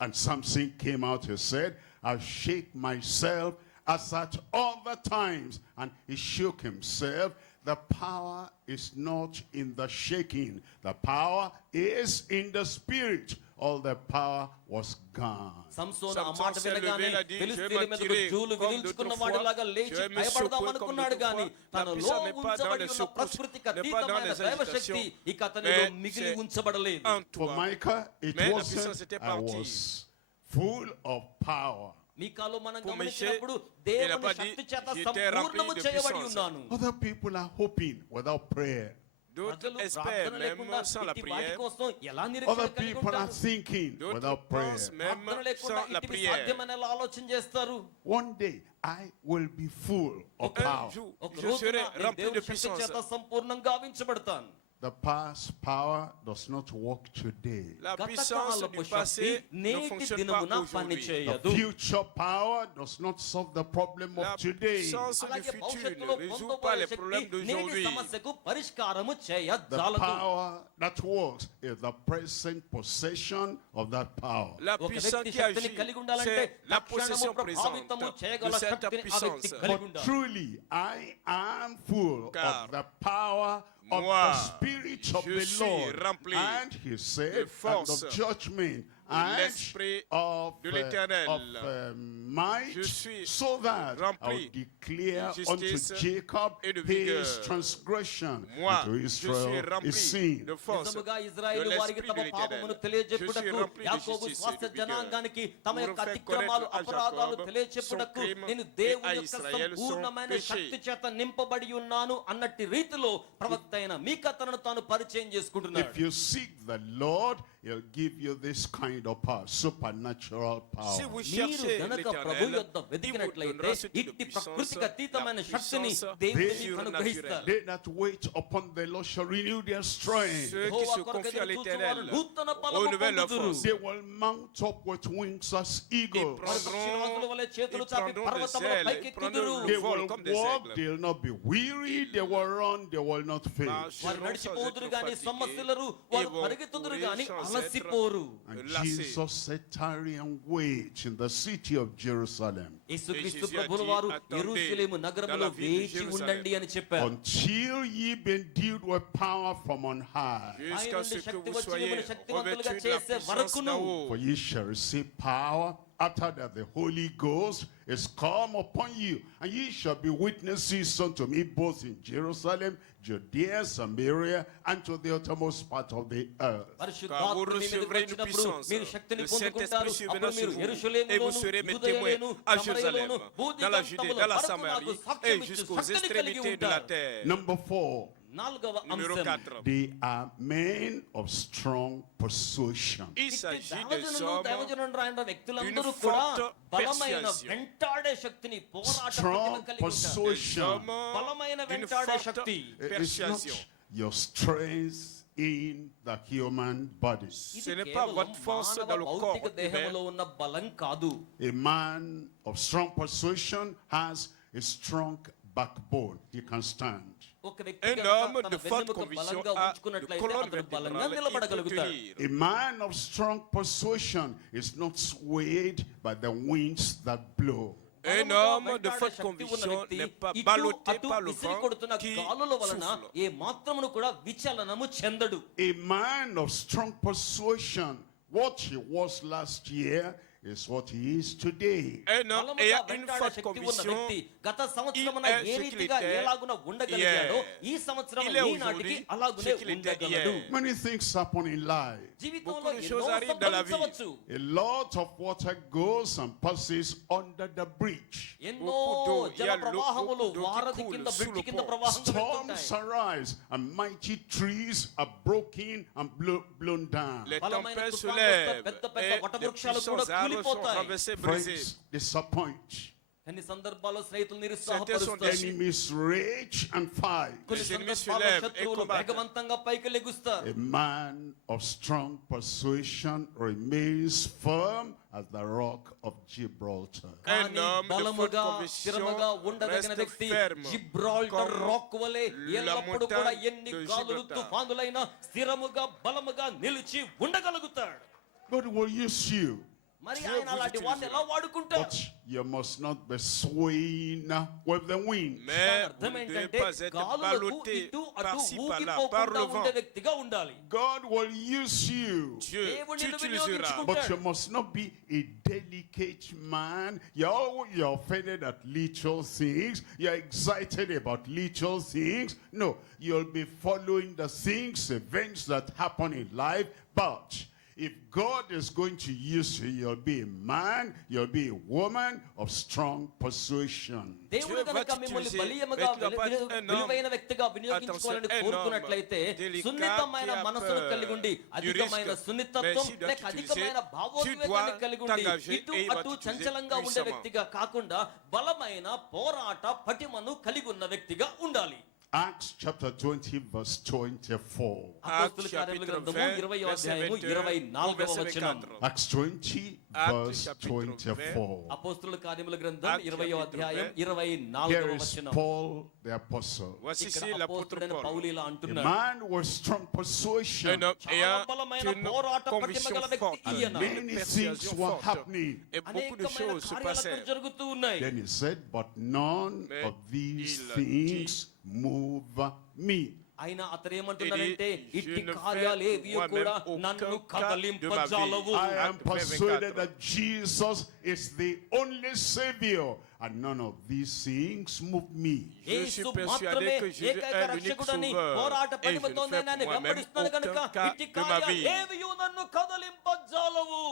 And Samson came out and said, I'll shake myself as at other times. And he shook himself. the power is not in the shaking. The power is in the spirit. All the power was gone. సంసోను ఆ సంసోను మాట వినగానే సెలవు వేళ ఫిలిష్తీయుల మీదకు tiré జూలు comme విదిల్చుకున్న d'autrefois. వాడిలాగా లేచి Je me భయపడదాం secouais అనుకున్నాడు comme గాని d'autrefois. తనలో La puissance n'est pas dans ఉంచబడి les ఉన్న secousses, ప్రకృతికి n'est pas dans అతీతమైన les దైవశక్తి agitations, ఇక అతనిలో mais మిగిలి c'est ఉంచబడలేదు En For toi. Micah, it Mais la wasn't, puissance était I partie. was full of power. మీకాలో మనం Pour గమనించినప్పుడు Michée, il n'a దేవుని pas dit, శక్తి చేత j'étais rempli సంపూర్ణము de చేయబడి puissance. ఉన్నాను Other people are hoping without prayer. D'autres ప్రజలు espèrent ప్రార్థన même లేకుండా sans la ఇట్టి వాటి prière. కోసం ఎలా Other నిరీక్షణ కలిగి people are ఉంటారు thinking D'autres without prayer. pensent même ప్రార్థన లేకుండా sans la ఇటివి prière. సాధ్యమని ఎలా ఆలోచన చేస్తారు One day I will be full of Un power. jour, ఒక je రోజున serai నేను rempli de దేవుని శక్తి చేత puissance. సంపూర్ణంగా గావించబడతాను The past power does not work today. La గత puissance కాలపు du శక్తి passé ne నేటి fonctionne దినమున pas పని aujourd'hui. చేయదు The future power does not solve the problem La of today. puissance du అలాగే futur భవిష్యత్తులో ne résout pas పొందబోయే les problèmes శక్తి నేటి d'aujourd'hui. సమస్యకు పరిష్కారము The చేయజాలదు power that works is the present possession of that power. La ఒక puissance వ్యక్తి qui శక్తిని agit, కలిగి ఉండాలంటే c'est la తక్షణము possession ప్రభావితము présente చేయగల de cette శక్తిని ఆ వ్యక్తి puissance. కలిగి But ఉండాలి truly, I am full Car of the power of moi, the Spirit of je the suis Lord. rempli And he said, de and force of judgment, de and l'Esprit of, de l'Éternel. might, Je suis so that I rempli will declare de unto justice Jacob et de his vigueur. transgression, Moi, and to je suis Israel rempli his sin. de force నిజముగా de ఇజ్రాయేలు వారికి l'Esprit తమ de పాపమును l'Éternel. Je తెలియజెప్పుటకు suis rempli de యాకోబు justice et స్వాస్థ్య de vigueur. జనాంగానికి తమ Pour యొక్క faire అతిక్రమాలు connaître à అపరాధాలు Jacob తెలియచెప్పుటకు son crime నేను et దేవుని à యొక్క Israël son సంపూర్ణమైన péché. శక్తి చేత నింపబడి ఉన్నాను అన్నట్టి రీతిలో ప్రవక్త అయిన మీకా తనను తాను పరిచయం చేసుకుంటున్నాడు If you seek the Lord, he'll give you this kind of power, supernatural power. Si vous మీరు cherchez గనక ప్రభు l'Éternel, యొద్ద il vous వెతికినట్లయితే donnera ce type de ఇట్టి puissance, ప్రకృతికి అతీతమైన la శక్తిని puissance దేవుడు They- మీకు అనుగ్రహిస్తాడు They that wait upon the Lord shall renew their strength. Ceux qui యెహోవా se కొరకు confient à ఎదురు చూచువారు l'Éternel నూతన బలము renouvellent leur పొందుదురు. force. They will mount up with wings as eagles. వారు పక్షిరాజుల వలె చేతులు Ils చాపి prendront des పర్వతముల ailes, ils పైకెక్కుదురు. prendront They le vol will comme des walk, aigles. they will not be weary, they will run, they will not faint. వారు Marcheront sans నడిచిపోదురు être గాని fatigués. సొమ్మసిల్లరు Ils వారు vont పరిగెత్తుదురు courir గాని sans అలసిపోరు And lassés. Jesus said, tarry and wait in the city of Jerusalem యేసుక్రీస్తు Jesus a ప్రభుల dit, వారు attendez యెరూషలేము dans నగరములో la ville de వేచి Jérusalem. ఉండండి అని చెప్పారు until ye be endued with power from on high. ఆయన Jusqu'à నుండి ce que శక్తి vous వచ్చి soyez మిమ్మల్ని శక్తివంతులుగా revêtus de la చేసే puissance వరకును d'en haut. For ye shall receive power after that the Holy Ghost is come upon you, and ye shall be witnesses unto me both in Jerusalem, Judea, Samaria, and to the uttermost part of the earth. పరిశుద్ధాత్మ మీ మీదకి recevrez une వచ్చినప్పుడు puissance. మీరు శక్తిని Le పొందుకుంటారు Saint-Esprit అప్పుడు survenant మీరు sur vous. యెరూషలేములోను, Et vous serez mes యూదయలోను, témoins à సమరయలోను, Jérusalem, బూది dans la Judée, గంతముల dans la వరకు నాకు Samarie సాక్ష్యం et ఇచ్చు jusqu'aux శక్తిని కలిగి extrémités de la ఉంటారు. terre. Number 4, నాలుగవ Numéro అంశం 4. they are men of strong persuasion. Il ఇట్టి s'agit des దైవజనులు, hommes దైవజనులు అయిన వ్యక్తులందరూ d'une కూడా forte బలమైన persuasion. వెంటాడే శక్తిని పోరాట Strong ప్రతిభ కలిగి ఉంటారు. des persuasion. hommes బలమైన d'une వెంటాడే forte శక్తి. It's persuasion. not your strength in the human body. ఇది Ce n'est pas కేవలం votre force మానవ dans le భౌతిక corps దేహములో humain. ఉన్న బలం కాదు. A man of strong persuasion has a strong backbone. He can stand. ఒక వ్యక్తి Un కనుక homme తన de forte వెన్నెముక conviction బలంగా a de ఉంచుకున్నట్లయితే colonne అతడు బలంగా vertébrale, il peut నిలబడగలుగుతాడు. tenir. A man of strong persuasion is not swayed by the winds that blow. Un బలముగా homme de వెంటాడే forte శక్తి ఉన్న conviction వ్యక్తి n'est pas ఇటు ballotté అటు par le విసిరి vent కొడుతున్న qui గాలుల వలన souffle. ఏ మాత్రమును కూడా విచలనము చెందడు. A man of strong persuasion, what he was last year is what he is today. Un homme బలముగా ayant une వెంటాడే forte శక్తి ఉన్న conviction, వ్యక్తి గత సంవత్సరమున il est ఏ ce qu'il రీతిగా était ఎలాగున ఉండగలిగాడో hier. ఈ సంవత్సరం Il est ఈనాటికి aujourd'hui అలాగునే ce qu'il était ఉండగలడు. hier. Many things happen in life. జీవితంలో Beaucoup de ఎన్నో choses arrivent dans la vie. సంభవించవచ్చు. A lot of water goes and passes under the bridge. ఎన్నో Beaucoup d'eau, il y జల a l'eau, ప్రవాహములు beaucoup d'eau qui వారధి coule కింద sous bridge le కింద pont. ప్రవాహం Storms జరుగుతుంటాయి. arise and mighty trees are broken and blown down. Les బలమైన tempêtes se తుఫాను వస్తే lèvent పెద్ద పెద్ద et వట les వృక్షాలు puissants కూడా arbres sont కూలిపోతాయి. renversés, brisés. Friends disappoint. కొన్ని సందర్భాల్లో స్నేహితులు Certains నిరుత్సాహపరుస్తారు. sont Enemies rage and fight. కొన్ని Les ennemis se సందర్భాల్లో lèvent et శత్రువులు combattent. వేగవంతంగా పైకి లెగుస్తారు. A man of strong persuasion remains firm as the rock of Gibraltar. Un కానీ homme de forte బలముగా conviction స్థిరముగా ఉండదగిన reste వ్యక్తి ferme జిబ్రాల్టర్ comme రాక్ వలె la ఎల్లప్పుడూ montagne కూడా ఎన్ని de గాలులు Gibraltar. తుఫానులైనా స్థిరముగా బలముగా నిలిచి ఉండగలుగుతాడు. God will use you మరి Dieu ఆయన vous అలాంటి వారిని ఎలా వాడుకుంటారు? But you must not be swaying with the wind. Mais అర్థం vous ne devez ఏంటంటే pas être గాలులకు ballotté ఇటు అటు par-ci par-là par ఊగిపోకుండా le ఉండే vent. వ్యక్తిగా ఉండాలి. God will use you. Dieu దేవుడు నిన్ను t'utilisera. వినియోగించుకుంటాడు. But you must not be a delicate man. You're offended at little things. You're excited about little things. No, you'll be following the things, events that happen in life. But if God is going to use you, you'll be a man, you'll be a woman of strong persuasion. దేవుడు Dieu va కనుక మిమ్మల్ని t'utiliser, బలీయముగా mais tu dois pas être un homme. విలువైన వ్యక్తిగా వినియోగించుకోవాలని Attention, un homme కోరుకున్నట్లయితే délicat సున్నితమైన qui a మనసును peur కలిగి ఉండి du అధికమైన risque. సున్నితత్వం Mais s'il doit లేక అధికమైన t'utiliser, భావోద్వేగాన్ని tu dois కలిగి ఉండి t'engager ఇటు et il va అటు t'utiliser చంచలంగా ఉండే puissamment. వ్యక్తిగా కాకుండా బలమైన పోరాట పటిమను కలిగి ఉన్న వ్యక్తిగా ఉండాలి. Acts chapter 20 verse 24. అపోస్తలుల కార్యముల గ్రంథము 20వ అధ్యాయము 24వ వచనం. Acts 20 verse 24. అపోస్తలుల కార్యముల గ్రంథం Acts 20వ అధ్యాయం Here 24వ is వచనం. Paul the apostle. Voici ఇక్కడ ici l'apôtre అపోస్తలుడైన Paul. పౌలు ఇలా A అంటున్నాడు. man with strong persuasion. Un homme చాలా ayant బలమైన une పోరాట పటిమ conviction గల వ్యక్తి forte, ఈయన. une Many things persuasion were forte. happening. Et beaucoup de అనేకమైన choses se కార్యాలు అక్కడ passaient. జరుగుతూ ఉన్నాయి. Then he said, but none Mais of these il things move me. ఆయన అతను ఏమంటున్నారంటే Je ఇట్టి ne కార్యాలు fais ఏవియో moi-même కూడా aucun నన్ను cas de ma కదలింపజాలవు. I am Acte persuaded 24. that Jesus is the only Savior, and none of these things move me. Je Yesu suis persuadé మాత్రమే que Jésus ఏకైక est l'unique రక్షకుడని sauveur. పోరాట Et je ne పటిమతో fais నేను moi-même వెంబడిస్తున్నాను కనుక aucun cas ఇట్టి de ma కార్యాలు vie. ఏవియో నన్ను కదలింపజాలవు.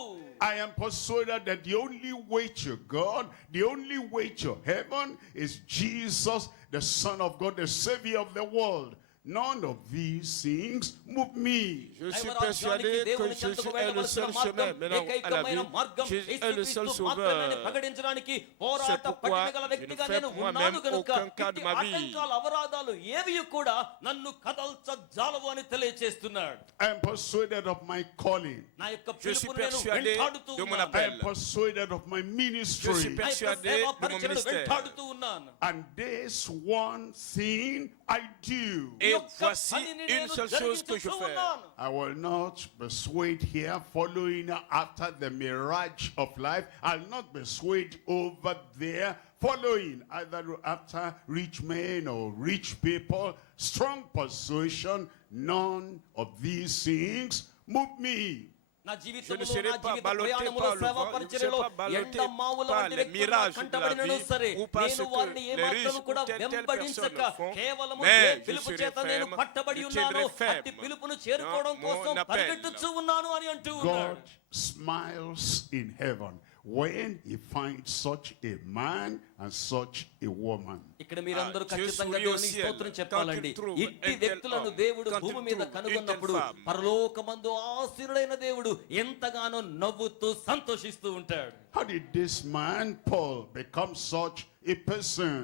I am persuaded that the only way to God, the only way to heaven is Jesus, the Son of God, the Savior of the world. None of these things move me. Je suis persuadé que Jésus est le seul chemin maintenant à la vie. Jésus est le seul sauveur. C'est pourquoi je ne fais moi-même aucun cas de ma vie. ఆటంకాలు అవరాధాలు ఏవి కూడా నన్ను కదల్చజాలవు అని తెలియజేస్తున్నాడు. I am persuaded of my calling. నా యొక్క Je suis పిలుపును నేను persuadé వెంటాడుతూ de mon ఉన్నాను. I am appel. persuaded of my Je suis ministry. నా యొక్క persuadé సేవా de mon పరిచర్యను ministère. వెంటాడుతూ ఉన్నాను. And this one thing I do. Et యొక్క voici పనిని une నేను seule chose que je జరిగించుచూ fais. ఉన్నాను. I will not be swayed here following after the mirage of life. I'll not be swayed over there following either after rich men or rich people. Strong persuasion, none of these things move me. నా Je ne జీవితంలో serai నా pas జీవిత ballotté ప్రయాణములో par le సేవా vent, je ne పరిచర్యలో serai pas ballotté ఎండ మావుల par వంటి les వ్యక్తులు mirages నాకు de la కంటబడినను vie, సరే ou parce నేను que వారిని les ఏమాత్రము riches కూడా ou telle వెంబడించక personne le font. కేవలము Mais ఏ je పిలుపు serai చేత నేను ferme, పట్టబడి je ఉన్నాను tiendrai ferme అట్టి పిలుపును చేరుకోవడం dans mon కోసం appel. పరిగెట్టుచూ ఉన్నాను అని అంటూ ఉన్నాడు. God smiles in heaven when he finds such a man and such a woman. ఇక్కడ మీరందరూ Dieu ఖచ్చితంగా sourit au దేవునికి ciel స్తోత్రం quand చెప్పాలండి. il trouve ఇట్టి un tel వ్యక్తులను homme, దేవుడు quand il భూమి మీద trouve కనుగొన్నప్పుడు une telle femme. పరలోకమందు ఆశీనుడైన దేవుడు ఎంతగానో నవ్వుతూ సంతోషిస్తూ ఉంటాడు. How did this man, Paul, become such a person?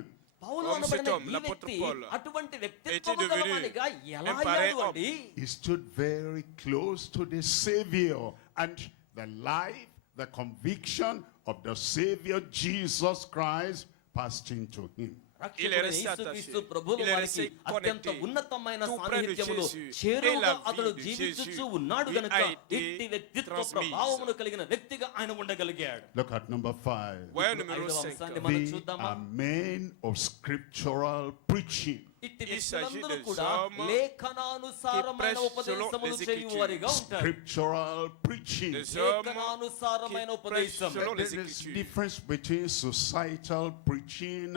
పౌలు Comme అనబడిన cet homme, ఈ l'apôtre వ్యక్తి Paul, అటువంటి était వ్యక్తిత్వము devenu గలవాడిగా ఎలా un pareil అయ్యాడు అండి? He stood very close to the Savior, and the life, the conviction of the Savior Jesus Christ passed into him. రక్షకుడైన యేసుక్రీస్తు ప్రభువు Il est వారికి resté అత్యంత connecté ఉన్నతమైన tout près de సాన్నిధ్యములో Jésus. చేరువుగా Et la vie అతడు de జీవించుచూ Jésus ఉన్నాడు lui గనుక a été ఇట్టి వ్యక్తిత్వ transmise. ప్రభావమును కలిగిన వ్యక్తిగా ఆయన ఉండగలిగాడు. Look at number 5. Voyons numéro ఐదవ 5. అంశాన్ని మనం They చూద్దామా? are men of scriptural preaching. ఇట్టి Il s'agit వ్యక్తులందరూ des కూడా hommes లేఖనానుసారమైన qui prêchent selon ఉపదేశములు les చేయువారిగా ఉంటారు. Scriptural preaching. Des hommes లేఖనానుసారమైన qui ఉపదేశం. prêchent selon les There is Écritures. difference between societal preaching,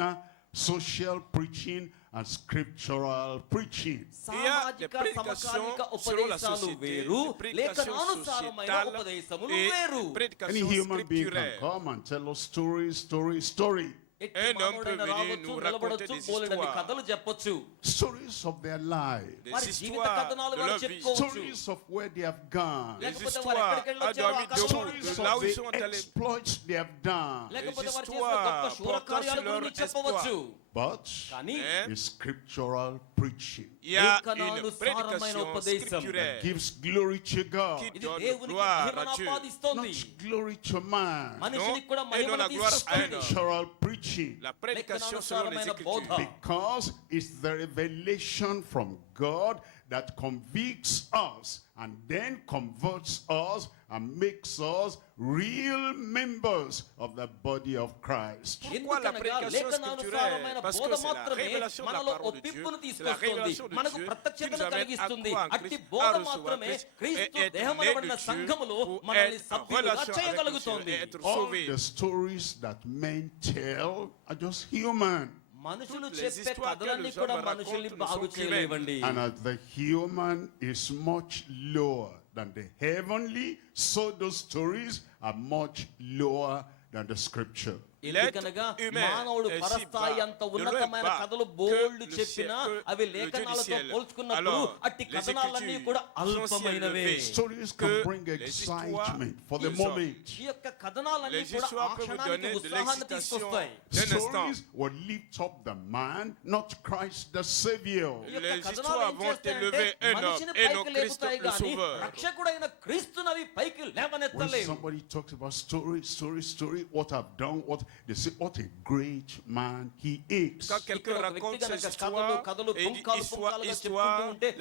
social preaching, and scriptural preaching. సామాజిక prédications సమకాలిక selon la ఉపదేశాలు société, వేరు, des prédications లేఖనానుసారమైన sociétales ఉపదేశములు et వేరు. Any prédications human being can scripturaires. come and tell us story. ఎట్టి Un homme మానవుడైనా peut venir రావచ్చు, nous నిలబడొచ్చు, raconter des బోలెడన్ని histoires. కథలు చెప్పొచ్చు. Stories of their life. Des వారి జీవిత histoires కథనాలు de వారు leur vie. చెప్పుకోవచ్చు. Stories of where they have gone. Des లేకపోతే వారు histoires ఎక్కడికి à వెళ్ళొచ్చారో ఆ dormir కథలు debout, Stories de of là où ils the sont allés. exploits they have done. లేకపోతే వారు చేసిన histoires గొప్ప శూర portant కార్యాల sur leur గురించి చెప్పవచ్చు. But కానీ Mais it's scriptural preaching. il y a une లేఖనానుసారమైన prédication ఉపదేశం. scripturaire Gives glory to God. ఇది donne దేవునికి gloire à మహిమనాపాదిస్తోంది. Not glory to man. మనిషినికి కూడా et non మహిమను la gloire à తీసుకొస్తుంది. un Scriptural preaching. La prédication selon les లేఖనానుసారమైన Écritures. బోధ. Because it's the revelation from God that convicts us and then converts us and makes us real members of the body of Christ. Pourquoi la ఎందుకనగా prédication లేఖనానుసారమైన scripturaire? Parce బోధ que c'est la మాత్రమే révélation de la మనలో parole de Dieu, ఒప్పింపును c'est la తీసుకొస్తుంది, révélation de మనకు Dieu qui ప్రత్యక్షతను nous amène à కలిగిస్తుంది. croire en అట్టి Christ, బోధ à recevoir మాత్రమే Christ, క్రీస్తు et être దేహమనబడిన né de Dieu సంఘములో pour మనల్ని être en సభ్యులుగా relation avec చేయగలుగుతోంది. Dieu et être All sauvé. the stories that men tell are just human. మనుషులు Toutes les చెప్పే histoires que కథలన్నీ les కూడా hommes మనుషుల్ని racontent బాగు sont చేయలేవండి. And as the human is much lower than the heavenly, so those stories are much lower than the scripture. ఎందుకనగా మానవుడు పరస్థాయి అంత ఉన్నతమైన కథలు బోల్డ్ చెప్పినా అవి లేఖనాలతో పోల్చుకున్నప్పుడు అట్టి కథనాలన్నీ కూడా అల్పమైనవే. Stories can bring excitement for the moment. ఈ యొక్క కథనాలన్నీ కూడా ఆ క్షణానికి ఉత్సాహాన్ని తీసుకొస్తాయి. Stories will lift up the man, not Christ the Savior. ఈ యొక్క కథనాలు ఏం చేస్తాయంటే మనిషిని పైకి లేపుతాయి కానీ రక్షకుడైన క్రీస్తును అవి పైకి When లేవనెత్తలేవు. somebody talks about story, what I've done, what they say, what a great man he is. Quand quelqu'un raconte cette histoire, et il dit histoire,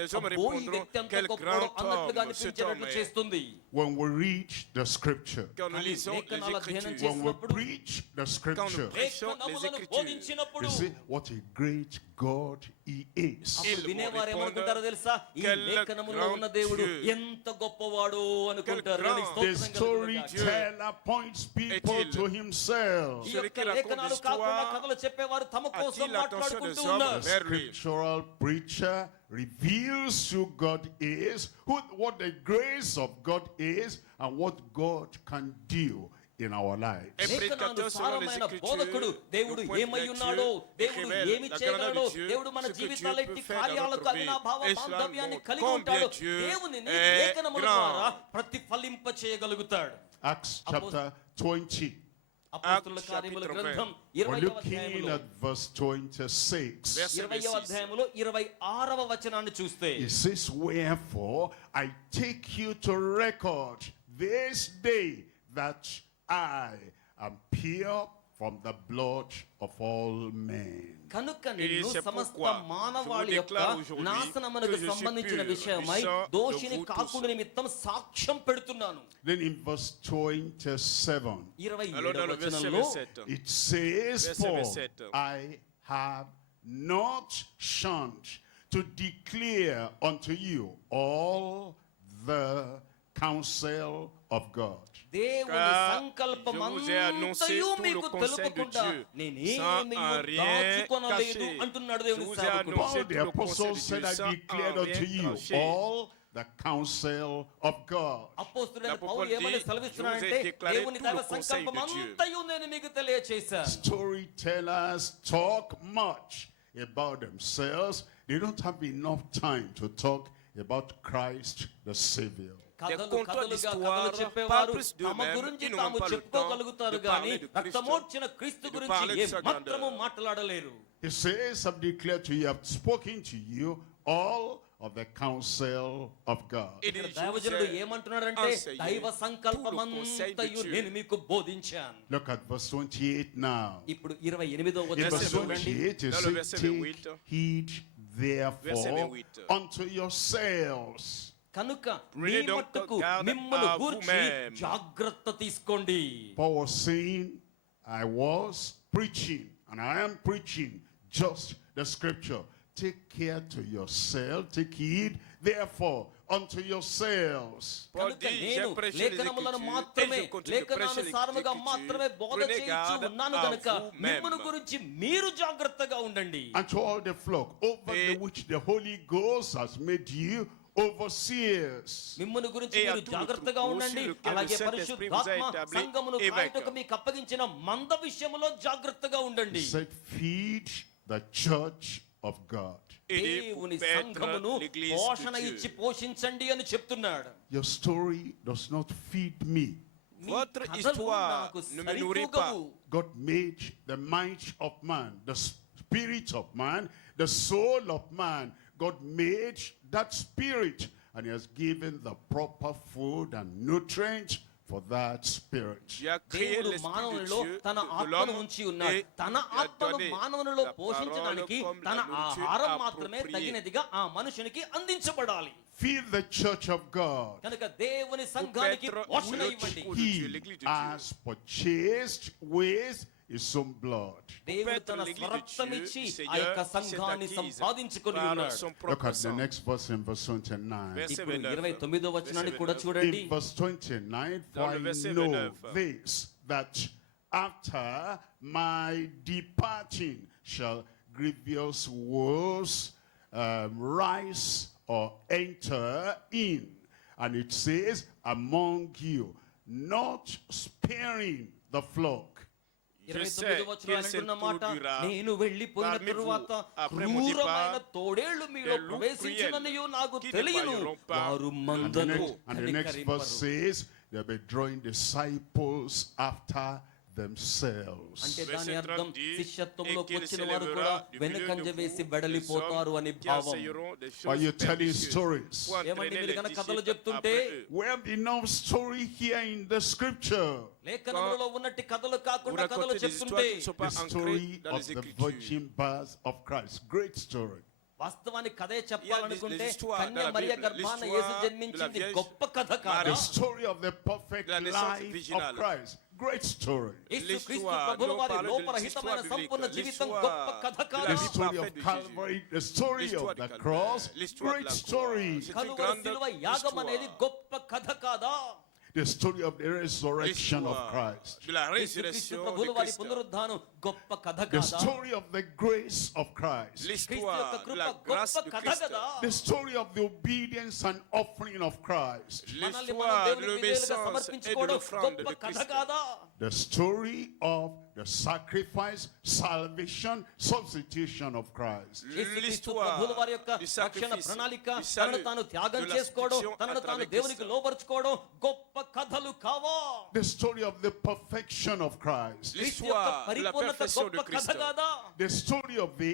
les hommes répondront quel grand homme cet homme est. When we read the scripture, Quand nous lisons les Écritures, when we preach the quand nous scripture, prêchons les Écritures, they say, what a great God he is. అప్పుడు వినేవారు ఏమనుకుంటారో తెలుసా? ఈ లేఖనములో ఉన్న దేవుడు ఎంత గొప్పవాడు అనుకుంటారు. The storyteller points people to himself. ఈ యొక్క లేఖనాలు కాకుండా కథలు చెప్పేవారు తమ కోసం మాట్లాడుకుంటూ ఉన్నారు. The scriptural preacher reveals who God is, what the grace of God is, and what God can do in our lives. లేఖనానుసారమైన బోధకుడు దేవుడు ఏమై ఉన్నాడో, దేవుడు ఏమి చేయగలడో, దేవుడు మన జీవితాల్లో ఎట్టి కార్యాలకు అవినాభావ బాంధవ్యాన్ని కలిగి ఉంటాడు. దేవునిని లేఖనముల ద్వారా ప్రతిఫలింప చేయగలుగుతాడు. Acts chapter 20. అపోస్తలుల కార్యముల గ్రంథం We're 20వ looking అధ్యాయములో at verse 26. 20వ అధ్యాయములో 26వ వచనాన్ని చూస్తే It says, wherefore I take you to record this day that I am pure from the blood of all men. కనుక నిన్ను సమస్త మానవాళి యొక్క నాశనమునకు సంబంధించిన విషయమై దోషిని కాకుండా నిమిత్తం సాక్ష్యం పెడుతున్నాను. Then in verse 27, 27వ వచనంలో it says, for I have not shunned to declare unto you all the counsel of God. దేవుని సంకల్పమంతయు మీకు తెలుపకుండా నేనేమీ దాచుకొనలేదు అంటున్నాడు దేవుని సేవకుడు. Paul the apostle said, I declared unto you all the counsel of God. అపోస్తలుడైన పౌలు ఏమని సెలవిస్తున్నాడంటే దేవుని దైవ సంకల్పమంతయు నేను మీకు తెలియచేశాను. Storytellers talk much about themselves. They don't have enough time to talk about Christ the Savior. కథలు చెప్పేవారు తమ గురించి తాము చెప్పుకోగలుగుతారు కానీ రక్తమోడ్చిన క్రీస్తు గురించి ఏమాత్రము మాట్లాడలేరు. He says, I've declared to you, I've spoken to you all of the counsel of God. దైవజనుడు ఏమంటున్నాడంటే దైవ సంకల్పమంతయు నేను మీకు బోధించాను. Look at verse 28 now. ఇప్పుడు 28వ In verse వచనం చూడండి. 28 it says, take heed therefore unto yourselves. కనుక మీ మట్టుకు మిమ్మల్ని గూర్చి జాగ్రత్త తీసుకోండి. Paul was saying, I was preaching and I am preaching just the scripture. Take care to yourself, take heed therefore unto yourselves. కనుక నేను లేఖనములను మాత్రమే లేఖనానుసారముగా మాత్రమే బోధ చేయించు ఉన్నాను గనుక మిమ్మును గురించి మీరు జాగ్రత్తగా ఉండండి. And to all the flock over which the Holy Ghost has made you overseers. మిమ్మును గురించి మీరు జాగ్రత్తగా ఉండండి. అలాగే పరిశుద్ధాత్మ సంఘమును కాయుటకు మీకు అప్పగించిన మంద విషయములో జాగ్రత్తగా ఉండండి. Said, feed the church of God. దేవుని సంఘమును పోషణ ఇచ్చి పోషించండి అని చెప్తున్నాడు. Your story does not feed me. Votre histoire ne me nourrit pas. God made the mind of man, the spirit of man, the soul of man. God made that spirit and he has given the proper food and nutrients for that spirit. Dieu a créé దేవుడు l'esprit de మానవునిలో Dieu తన de ఆత్మను l'homme ఉంచి ఉన్నాడు. et తన lui a ఆత్మను donné మానవునిలో la పోషించడానికి parole comme తన la nourriture ఆహారం మాత్రమే appropriée. తగినదిగా ఆ మనుషునికి అందించబడాలి. Feed the church of God. కనుక దేవుని సంఘానికి Peut-être పోషణ le ఇవ్వండి. trou de Dieu, He l'église de Dieu. has purchased with his own blood. దేవుడు తన L'église de స్వరక్తమిచ్చి Dieu, ఆ యొక్క Seigneur, సంఘాన్ని s'est acquise సంపాదించుకొని par ఉన్నాడు. son Look propre at the sang. next verse in verse 29. Verset ఇప్పుడు 29. 29వ వచనాన్ని కూడా Verset చూడండి. In verse 29, for Dans I le verset know 29. this, that after my departing shall grievous wolves rise or enter in. And it says, among you, not sparing the flock. 29వ వచనం అంటున్న మాట, నేను వెళ్ళిపోయిన parmi vous, తరువాత après mon క్రూరమైన départ, తోడేళ్లు మీలో des loups ప్రవేశించుననియు నాకు qui తెలియను. n'épargneront pas. వారు And మందను the next verse says, they'll be drawing disciples after themselves. అంటే దాని Verset అర్థం 30, శిష్యత్వంలోకి et qu'il వచ్చిన వారు s'élèvera కూడా du వెనుకంజ milieu de వేసి vous వెడలిపోతారు des అని hommes qui భావం. enseigneront des Are choses you telling pernicieuses stories? pour ఏమండి entraîner మీరు les కనుక కథలు disciples చెప్తుంటే après eux. We have enough story here in the scripture. లేఖనములలో ఉన్నట్టి కథలు Vous కాకుండా కథలు racontez des histoires చెప్తుంటే qui ne sont The pas ancrées story dans of les the Écritures. virgin birth of Christ. Great story. వాస్తవానికి కథే చెప్పాలనుకుంటే les histoires కన్య dans la మరియ Bible, గర్భాన l'histoire యేసు de la జన్మించింది Vierge గొప్ప కథ The కాదా? story of the perfect La naissance life of virginale. Christ. Great story. యేసుక్రీస్తు l'histoire, ప్రభుల nous వారి parlons de లోపరహితమైన l'histoire సంపూర్ణ biblique, జీవితం l'histoire గొప్ప కథ de la కాదా? The vie story of parfaite de Calvary, the story L'histoire of du the Calvaire, cross. l'histoire de Great la croix. story. C'est une Calvary grande శిలువ యాగం అనేది histoire. గొప్ప కథ కాదా? The story of the resurrection of L'histoire Christ. de la యేసుక్రీస్తు résurrection ప్రభుల de వారి Christ. పునరుద్ధానం గొప్ప కథ The కాదా? story of the grace of Christ. క్రీస్తు యొక్క L'histoire de కృప la గొప్ప grâce de కథ Christ. కదా? The story of the obedience and offering of Christ. మనల్ని మనం L'histoire de దేవునికి విధేయులుగా l'obéissance et de సమర్పించుకోవడం l'offrande గొప్ప de కథ Christ. కాదా? The story of the sacrifice, salvation, substitution of Christ. యేసుక్రీస్తు ప్రభుల వారి యొక్క du రక్షణ sacrifice, ప్రణాళిక, du తనను salut, తాను త్యాగం de la చేసుకోవడం, substitution తనను à తాను travers దేవునికి Christ. లోబరుచుకోవడం గొప్ప కథలు కావా? The story of the perfection of Christ. క్రీస్తు యొక్క L'histoire de la పరిపూర్ణత perfection de గొప్ప కథ Christ. కాదా? The story of the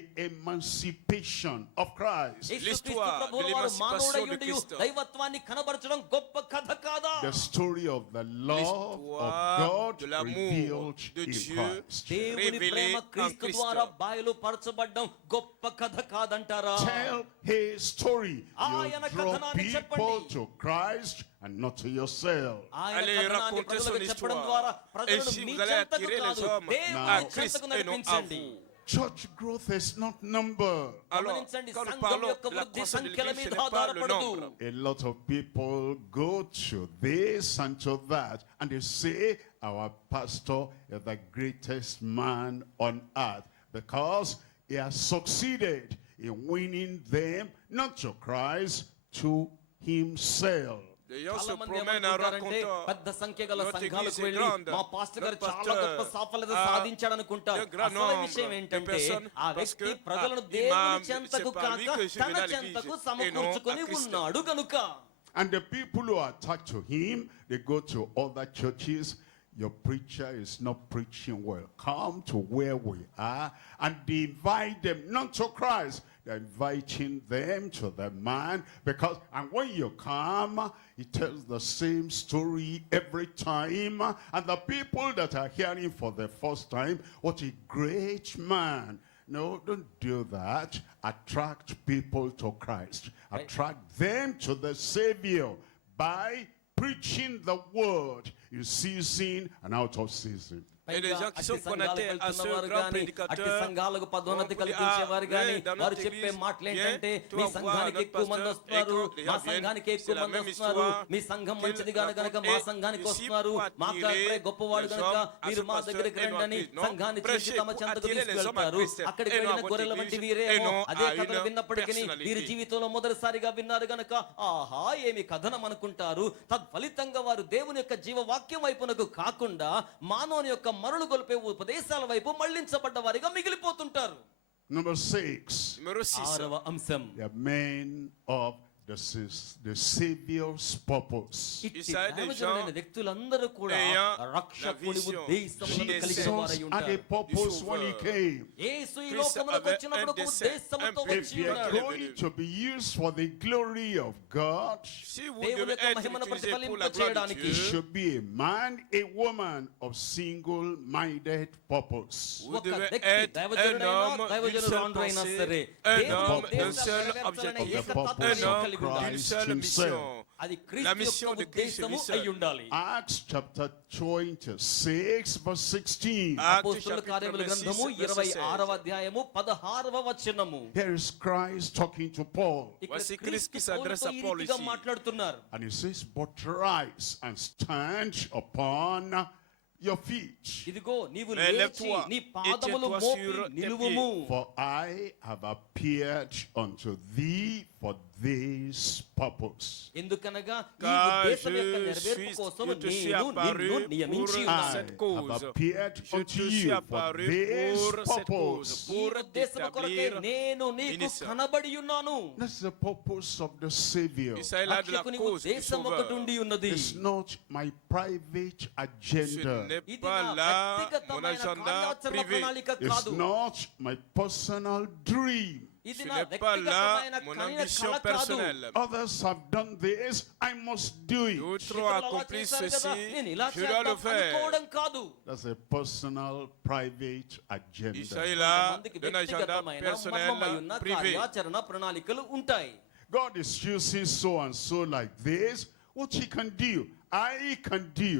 emancipation of Christ. యేసుక్రీస్తు L'histoire ప్రభుల de వారు l'émancipation మానవుడై de ఉండియు Christ. దైవత్వాన్ని కనబరచడం గొప్ప కథ కాదా? The story of the love of L'histoire God de l'amour revealed de in Dieu. Christ. దేవుని révélé ప్రేమ en క్రీస్తు Christ. ద్వారా బయలుపరచబడ్డం గొప్ప కథ కాదంటారా? Tell his story. ఆయన You draw కథనాన్ని people చెప్పండి. to Christ and not to yourself. ఆయన Allez కథనాన్ని raconter son ప్రజలకు చెప్పడం histoire. ద్వారా Et ప్రజలను si మీ vous allez చెంతకు attirer les కాదు, hommes దేవుని à Christ చెంతకు et non à నడిపించండి. vous. Church growth is not number. Alors, గమనించండి, quand nous సంఘం parlons యొక్క de la వృద్ధి croissance de సంఖ్యల l'Église, ce మీద n'est pas le ఆధారపడదు. nombre. A lot of people go to this and to that, and they say our pastor is the greatest man on earth because he has succeeded in winning them not to Christ, to himself. Les gens se చాలా మంది promènent en ఏమనుకుంటారంటే racontant పెద్ద సంఖ్య గల notre సంఘాలకు église est వెళ్ళి grande, మా పాస్టర్ గారు notre చాలా pasteur గొప్ప సాఫల్యత a సాధించాడు అనుకుంటారు. un grand అసలు nombre విషయం de ఏంటంటే personnes ఆ parce వ్యక్తి que, ప్రజలను ah, దేవుని imam, చెంతకు c'est pas lui కాక que je తన viens à l'église చెంతకు et non à సమకూర్చుకొని Christ. ఉన్నాడు గనుక. And the people who are attached to him, they go to other churches. Your preacher is not preaching well. Come to where we are and they invite them not to Christ. They're inviting them to the man because, and when you come, he tells the same story every time. And the people that are hearing for the first time, what a great man. No, don't do that. Attract people to Christ. Attract them to the Savior by preaching the word in season and out of season. Et les gens qui sont connectés à ce grand prédicateur, అట్టి సంఘాలకు పదోన్నతి on కల్పించేవారు dit, గాని dans వారు notre చెప్పే église, మాటలు viens, ఏంటంటే tu మీ vas voir సంఘానికి notre ఎక్కువ మంది pasteur, వస్తున్నారు, et quand les మా gens సంఘానికి viennent, ఎక్కువ c'est la మంది même వస్తున్నారు, histoire మీ సంఘం qu'il మంచిది కనుక raconte. మా Et సంఘానికి ici, వస్తున్నారు, pour మాకు attirer అక్కడే గొప్పవాడు les కనుక hommes à మీరు ce మా pasteur దగ్గరికి et non రండి అని à Christ. Non, సంఘాన్ని prêchez చేసి తమ pour చెంతకు attirer les hommes à తీసుకెళ్తారు. Christ అక్కడికి et non à వెళ్ళిన votre గొర్రెల వంటి église వీరేమో et non అదే à కథను une విన్నప్పటికీ personnalité. వీరి జీవితంలో మొదటిసారిగా విన్నారు గనక ఆహా ఏమి కథనం అనుకుంటారు. తద్ఫలితంగా వారు దేవుని యొక్క జీవవాక్యం వైపునకు కాకుండా మానవుని యొక్క మరులు గొలిపే ఉపదేశాల వైపు మళ్లించబడ్డ వారిగా మిగిలిపోతుంటారు. Number 6. Numéro 6. ఆరవ అంశం, They are men of the Savior's purpose. ఇట్టి Israël des దైవజనులైన gens వ్యక్తులందరూ కూడా ayant రక్షకుని la vision ఉద్దేశములను des కలిగిన Jesus వారై had a ఉంటారు. purpose when he came. యేసు ఈ Christ లోకమునకు avait వచ్చినప్పుడు ఒక un dessein, ఉద్దేశముతో un but. వచ్చి If you are ఉన్నాడు. going to be used for the glory of God, Si vous దేవుని devez యొక్క être మహిమను utilisé pour ప్రతిఫలింప la gloire de చేయడానికి it Dieu, should be a man, a woman of single-minded purpose. vous ఒక devez వ్యక్తి être un దైవజనుడైనా homme d'une దైవజనుడు seule రాండ్రు అయినా pensée, సరే un దేవుని homme d'un ఉద్దేశాలను seul నెరవేర్చాలనే objectif, un ఏకతత్వాన్ని homme కలిగి of ఉండాలి. d'une Christ seule himself. mission. అది La క్రీస్తు mission యొక్క de Christ ఉద్దేశము lui seul. అయి ఉండాలి. Acts chapter 26, verse 16. Actes అపోస్తలుల chapitre కార్యముల 26, గ్రంథము verset 26వ 16. అధ్యాయము 16వ వచనము. Here is Christ talking to Paul. ఇక్కడ Voici Christ క్రీస్తు qui s'adresse à పౌలుతో ఈ Paul రీతిగా ici. మాట్లాడుతున్నారు. And he says, but rise and stand upon your feet. ఇదిగో నీవు Mais లేచి lève-toi నీ et పాదములు tiens-toi మోపి sur tes నిలువుము. For I have appeared unto thee for this purpose. ఎందుకనగా ఈ Car ఉద్దేశం యొక్క je నెరవేర్పు suis- కోసం je te suis నేను apparu నిన్ను నియమించి pour ఉన్నాను. cette I cause. have appeared Je unto te suis you for apparu this pour cette cause, purpose. ఈ pour ఉద్దేశము కొరకే établir నేను నీకు ministère. కనబడి ఉన్నాను. That's the purpose of the Savior. Il s'agit là de la రక్షకుని cause du ఉద్దేశం ఒకటి Sauveur. ఉండి ఉన్నది. It's not my private Ce agenda. n'est ఇది pas నా là mon వ్యక్తిగతమైన agenda కార్యాచరణ privé. ప్రణాళిక It's కాదు. not my personal dream. ఇది Ce నా n'est pas là వ్యక్తిగతమైన mon కనిన ambition కల కాదు. personnelle. Others have done this, I must do it. D'autres ఇతరులు ont అలా accompli చేశారు కదా, ceci, నేను ఇలా je dois le చేద్దాం faire. అనుకోవడం కాదు. That's a personal, private Il agenda. s'agit là కొంతమందికి d'un agenda వ్యక్తిగతమైన personnel మర్మమై ఉన్న privé. కార్యాచరణ ప్రణాళికలు ఉంటాయి. God is choosing so and so like this. What he can do, I can do.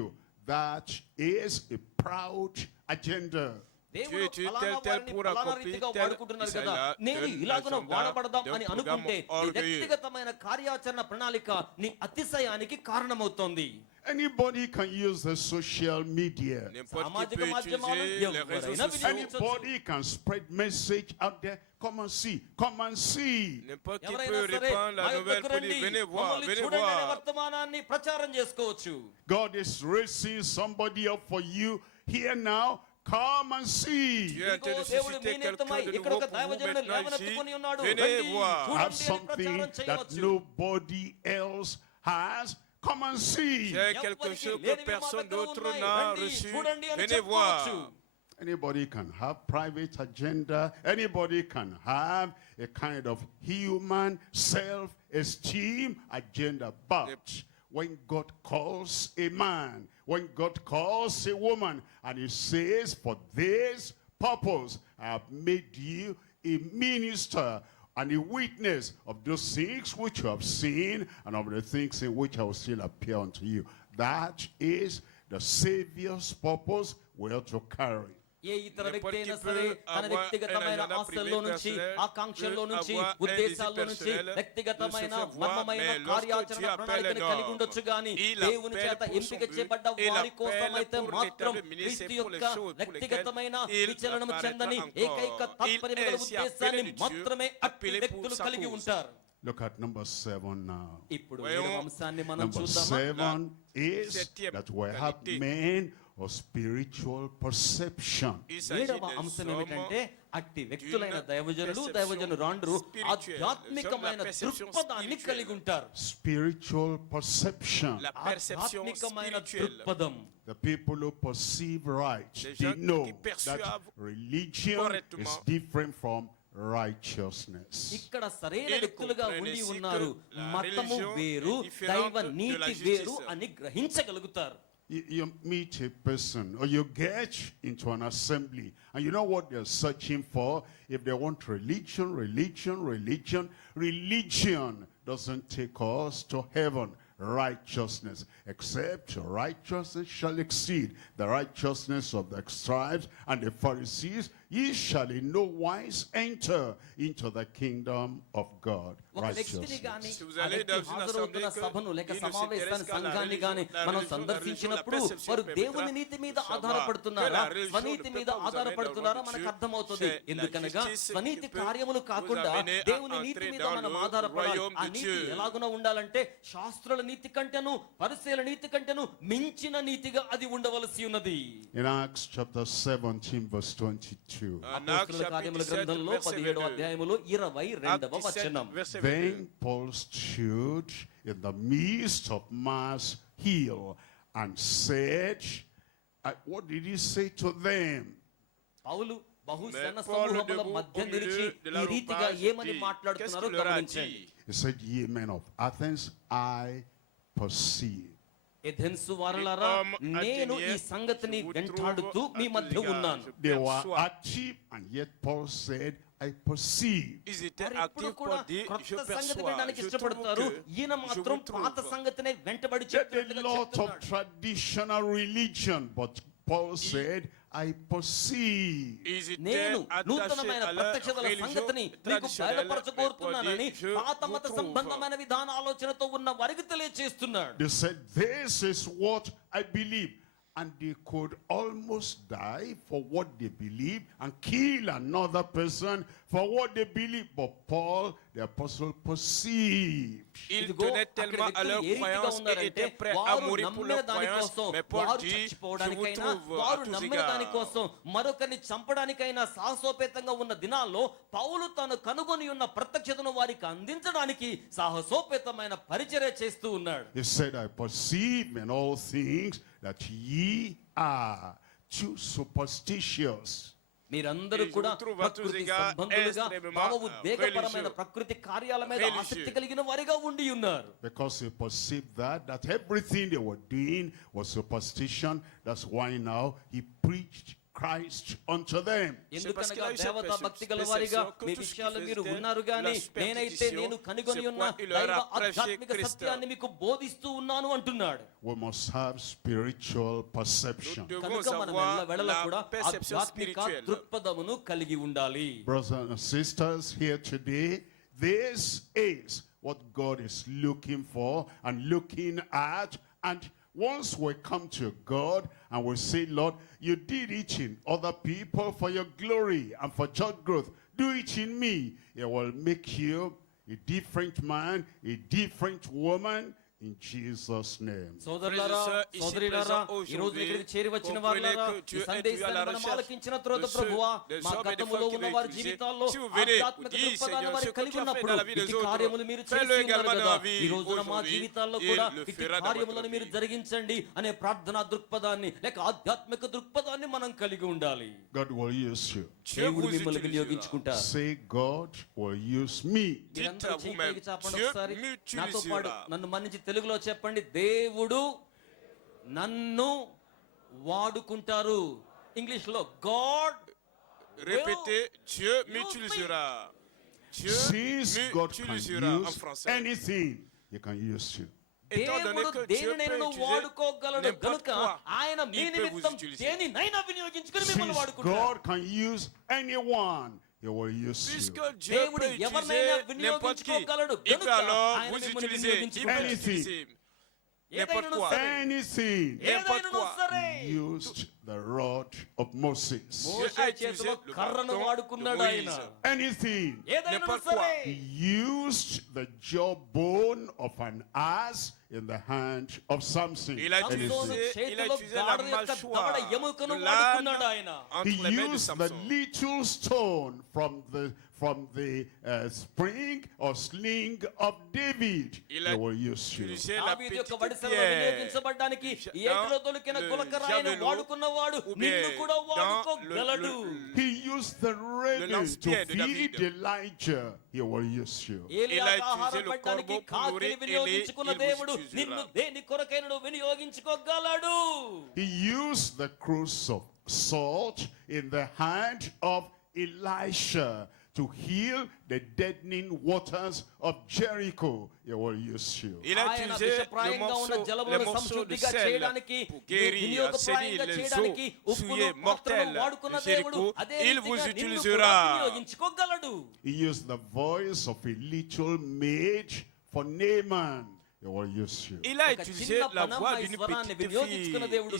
That is a proud agenda. దేవుడు Tu es ఫలానా tel వారిని pour ఫలానా accomplir రీతిగా tel, వాడుకుంటున్నారు il కదా, s'agit là నేను d'un ఇలాగున agenda, వాడబడదాం d'un అని programme అనుకుంటే నీ orgueilleux. వ్యక్తిగతమైన కార్యాచరణ ప్రణాళిక నీ అతిశయానికి కారణమవుతోంది. Anybody can use the social media. N'importe qui సామాజిక peut మాధ్యమాలు utiliser les réseaux ఎవరైనా sociaux. Anybody can spread message out there. Come and see. Come and see. N'importe qui ఎవరైనా peut సరే répandre మా la nouvelle యొద్దకు pour రండి, dire venez voir, మమ్మల్ని venez చూడండి అనే voir. వర్తమానాన్ని ప్రచారం చేసుకోవచ్చు. God is raising somebody up for you here now. Come and see. Dieu est en train de దేవుడు susciter మీ నిమిత్తమై quelqu'un de ఇక్కడ nouveau ఒక pour vous దైవజనుడిని maintenant ici. లేవనెత్తుకొని ఉన్నాడు. Venez రండి, voir. Have చూడండి అని something ప్రచారం that చేయవచ్చు. nobody else has. Come and see. J'ai quelque ఎవరికి chose que లేనివి మా personne దగ్గర d'autre ఉన్నాయి. n'a రండి, reçu. చూడండి అని Venez చెప్పుకోవచ్చు. voir. Anybody can have private agenda. Anybody can have a kind of human self-esteem agenda. But when God calls a man, when God calls a woman, and he says, for this purpose, I have made you a minister and a witness of those things which you have seen and of the things in which I will still appear unto you. That is the Savior's purpose we are to carry. ఏ ఇతర వ్యక్తి అయినా సరే తన వ్యక్తిగతమైన ఆశల్లో నుంచి, ఆకాంక్షల్లో నుంచి, ఉద్దేశాల్లో నుంచి వ్యక్తిగతమైన మర్మమైన కార్యాచరణ ప్రణాళికను కలిగి ఉండొచ్చు గాని దేవుని చేత ఎంపిక చేయబడ్డ వారి కోసమైతే మాత్రం క్రీస్తు యొక్క వ్యక్తిగతమైన విచలనము చెందని ఏకైక తాత్పర్యం గల ఉద్దేశాన్ని మాత్రమే అట్టి వ్యక్తులు కలిగి ఉంటారు. Look at number 7 now. ఇప్పుడు ఏడవ అంశాన్ని మనం Number చూద్దామా? 7 is that we have men of spiritual perception. ఏడవ అంశం ఏమిటంటే అట్టి వ్యక్తులైన దైవజనురాండ్రు ఆధ్యాత్మికమైన దృక్పథాన్ని కలిగి ఉంటారు. Spiritual perception. La perception ఆధ్యాత్మికమైన spirituelle. దృక్పథం. The people who perceive right, Les they gens know qui that perçoivent religion is correctement. different from righteousness. ఇక్కడ సరైన Il వ్యక్తులుగా comprend ఉండి ainsi ఉన్నారు. que la మతము religion వేరు, est différente దైవ de la నీతి justice. వేరు అని గ్రహించగలుగుతారు. You meet a person or you get into an assembly and you know what they're searching for. If they want religion doesn't take us to heaven. Righteousness, except righteousness shall exceed the righteousness of the scribes and the Pharisees, ye shall in no wise enter into the kingdom of God. ఒక వ్యక్తిని గాని Si vous ఆ allez వ్యక్తి dans une హాజరవుతున్న assemblée సభను లేక que il ne సమావేశాన్ని s'intéresse qu'à la సంఘాన్ని గాని religion, మనం la సందర్శించినప్పుడు perception వారు permettra దేవుని నీతి మీద de savoir ఆధారపడుతున్నారా, que la religion స్వనీతి ne మీద peut pas vous ఆధారపడుతున్నారా amener మనకు dans le అర్థమవుతుంది. royaume de Dieu. ఎందుకనగా C'est la justice స్వనీతి qui peut కార్యములు vous కాకుండా amener à దేవుని నీతి entrer మీద dans మనం le ఆధారపడాలి. royaume ఆ de నీతి Dieu. ఎలాగున ఉండాలంటే శాస్త్రుల నీతి కంటేను పరిసయ్యుల భార్యల నీతి కంటేను మించిన నీతిగా అది ఉండవలసి ఉన్నది. In Acts chapter 17 verse 22. అపోస్తలుల కార్యముల గ్రంథంలో 17వ అధ్యాయములో 22వ వచనం. Then Paul stood in the midst of Mars Hill and said, what did he say to them? పౌలు బహుజన సమూహముల మధ్య నిలిచి ఈ రీతిగా ఏమని మాట్లాడుతున్నారో గమనించండి. He said, ye men of Athens, I perceive. ఎథెన్సు వారలారా, నేను ఈ సంగతిని వెంటాడుతూ మీ మధ్య ఉన్నాను. They were active, and yet Paul said, I perceive. వారు కూడా కొత్త సంగతి వినడానికి ఇష్టపడతారు. ఈయన మాత్రం పాత సంగతినే వెంటబడి There's a చెప్తున్నట్లుగా lot of చెప్తున్నాడు. traditional religion, but Paul said, I perceive. నేను నూతనమైన ప్రత్యక్షతల సంగతిని మీకు బయలుపరచబోతున్నానని పాత మత సంబంధమైన విధాన ఆలోచనతో ఉన్న వారికి తెలియజేస్తున్నాడు. They said, this is what I believe. And they could almost die for what they believe and kill another person for what they believe. But Paul, the apostle, perceived. Il tenait tellement à leur croyance et était prêt à mourir pour leur croyance. Mais Paul dit, je vous trouve à tous égards. మరొకరిని చంపడానికైనా సాహసోపేతంగా ఉన్న దినాల్లో పౌలు తాను కనుగొని ఉన్న ప్రత్యక్షతను వారికి అందించడానికి సాహసోపేతమైన పరిచర్య చేస్తూ ఉన్నాడు. He said, I perceive in all things that ye are too superstitious. మీరందరూ కూడా ప్రకృతి సంబంధులుగా భావోద్వేగపరమైన ప్రకృతి కార్యాల మీద ఆసక్తి కలిగిన వారిగా ఉండి ఉన్నారు. Because he perceived that everything they were doing was superstition. That's why now he preached Christ unto them. ఎందుకనగా దేవతా భక్తి గల వారిగా మీ విషయాలు మీరు ఉన్నారు గాని నేనైతే నేను కనుగొని ఉన్న దైవ ఆధ్యాత్మిక సత్యాన్ని మీకు బోధిస్తూ ఉన్నాను అంటున్నాడు. We must have spiritual perception. కనుక మనం వెళ్ళ కూడా ఆధ్యాత్మిక దృక్పథమును కలిగి ఉండాలి. Brothers and sisters here today, this is what God is looking for and looking at. And once we come to God and we say, Lord, you did it in other people for your glory and for church growth. Do it in me. It will make you a different man, a different woman. In Jesus' name. సోదరులారా, సోదరీలారా, ఈ రోజు ఇక్కడికి చేరి వచ్చిన వారులారా, ఈ సందేశాన్ని మనం ఆలకించిన తరువాత ప్రభువా, మా గతములో ఉన్న వారి జీవితాల్లో ఆధ్యాత్మిక దృక్పథాన్ని వారు కలిగి ఉన్నప్పుడు ఇట్టి కార్యములు మీరు చేసి ఉన్నారు కదా. ఈ రోజున మా జీవితాల్లో కూడా ఇట్టి కార్యములను మీరు జరిగించండి అనే ప్రార్థనా దృక్పథాన్ని లేక ఆధ్యాత్మిక దృక్పథాన్ని మనం కలిగి ఉండాలి. God will use you. దేవుడు మిమ్మల్ని వినియోగించుకుంటారు. Say, God will use me. మీరందరూ చేయి పైకి చాపండి ఒకసారి. నాతో పాటు నన్ను మన్నించి తెలుగులో చెప్పండి, దేవుడు నన్ను వాడుకుంటారు. ఇంగ్లీష్ లో God. Répétez, Dieu m'utilisera. Since God can use anything, he can use you. దేవుడు దేనినైనా వాడుకోగలడు కనుక ఆయన మీ నిమిత్తం దేనినైనా వినియోగించుకొని మిమ్మల్ని వాడుకుంటాడు. God can use anyone. He will use you. దేవుడు ఎవరినైనా వినియోగించుకోగలడు కనుక ఆయన మిమ్మల్ని వినియోగించుకుంటాడు. Anything. ఏదైనా సరే. He used the rod of Moses. మోషే చేతిలో కర్రను వాడుకున్నాడు ఆయన. Anything. ఏదైనా సరే. He used the jawbone of an ass in the hand of Samson. Il a utilisé la mâchoire de l'âne He used the little stone from the spring or sling of David. He will use you. దావీదు యొక్క వడిసెలలో వినియోగించబడడానికి ఏటిలో దొరికిన గులకరాయిని వాడుకున్నవాడు నిన్ను కూడా వాడుకోగలడు. He used the raven to feed Elijah. He will use you. ఏలియాకు ఆహారం పెట్టడానికి కాకిని వినియోగించుకున్న దేవుడు నిన్ను దేని కొరకైనా వినియోగించుకోగలడు. He used the cruse of salt in the hand of Elisha to heal the deadening waters of Jericho. He will use you. Il a utilisé le morceau de sel pour guérir, assainir les eaux souillées, mortelles de Jéricho. Il vous utilisera. He used the voice of a little maid for Naaman. He will use you. Il a utilisé la voix d'une petite fille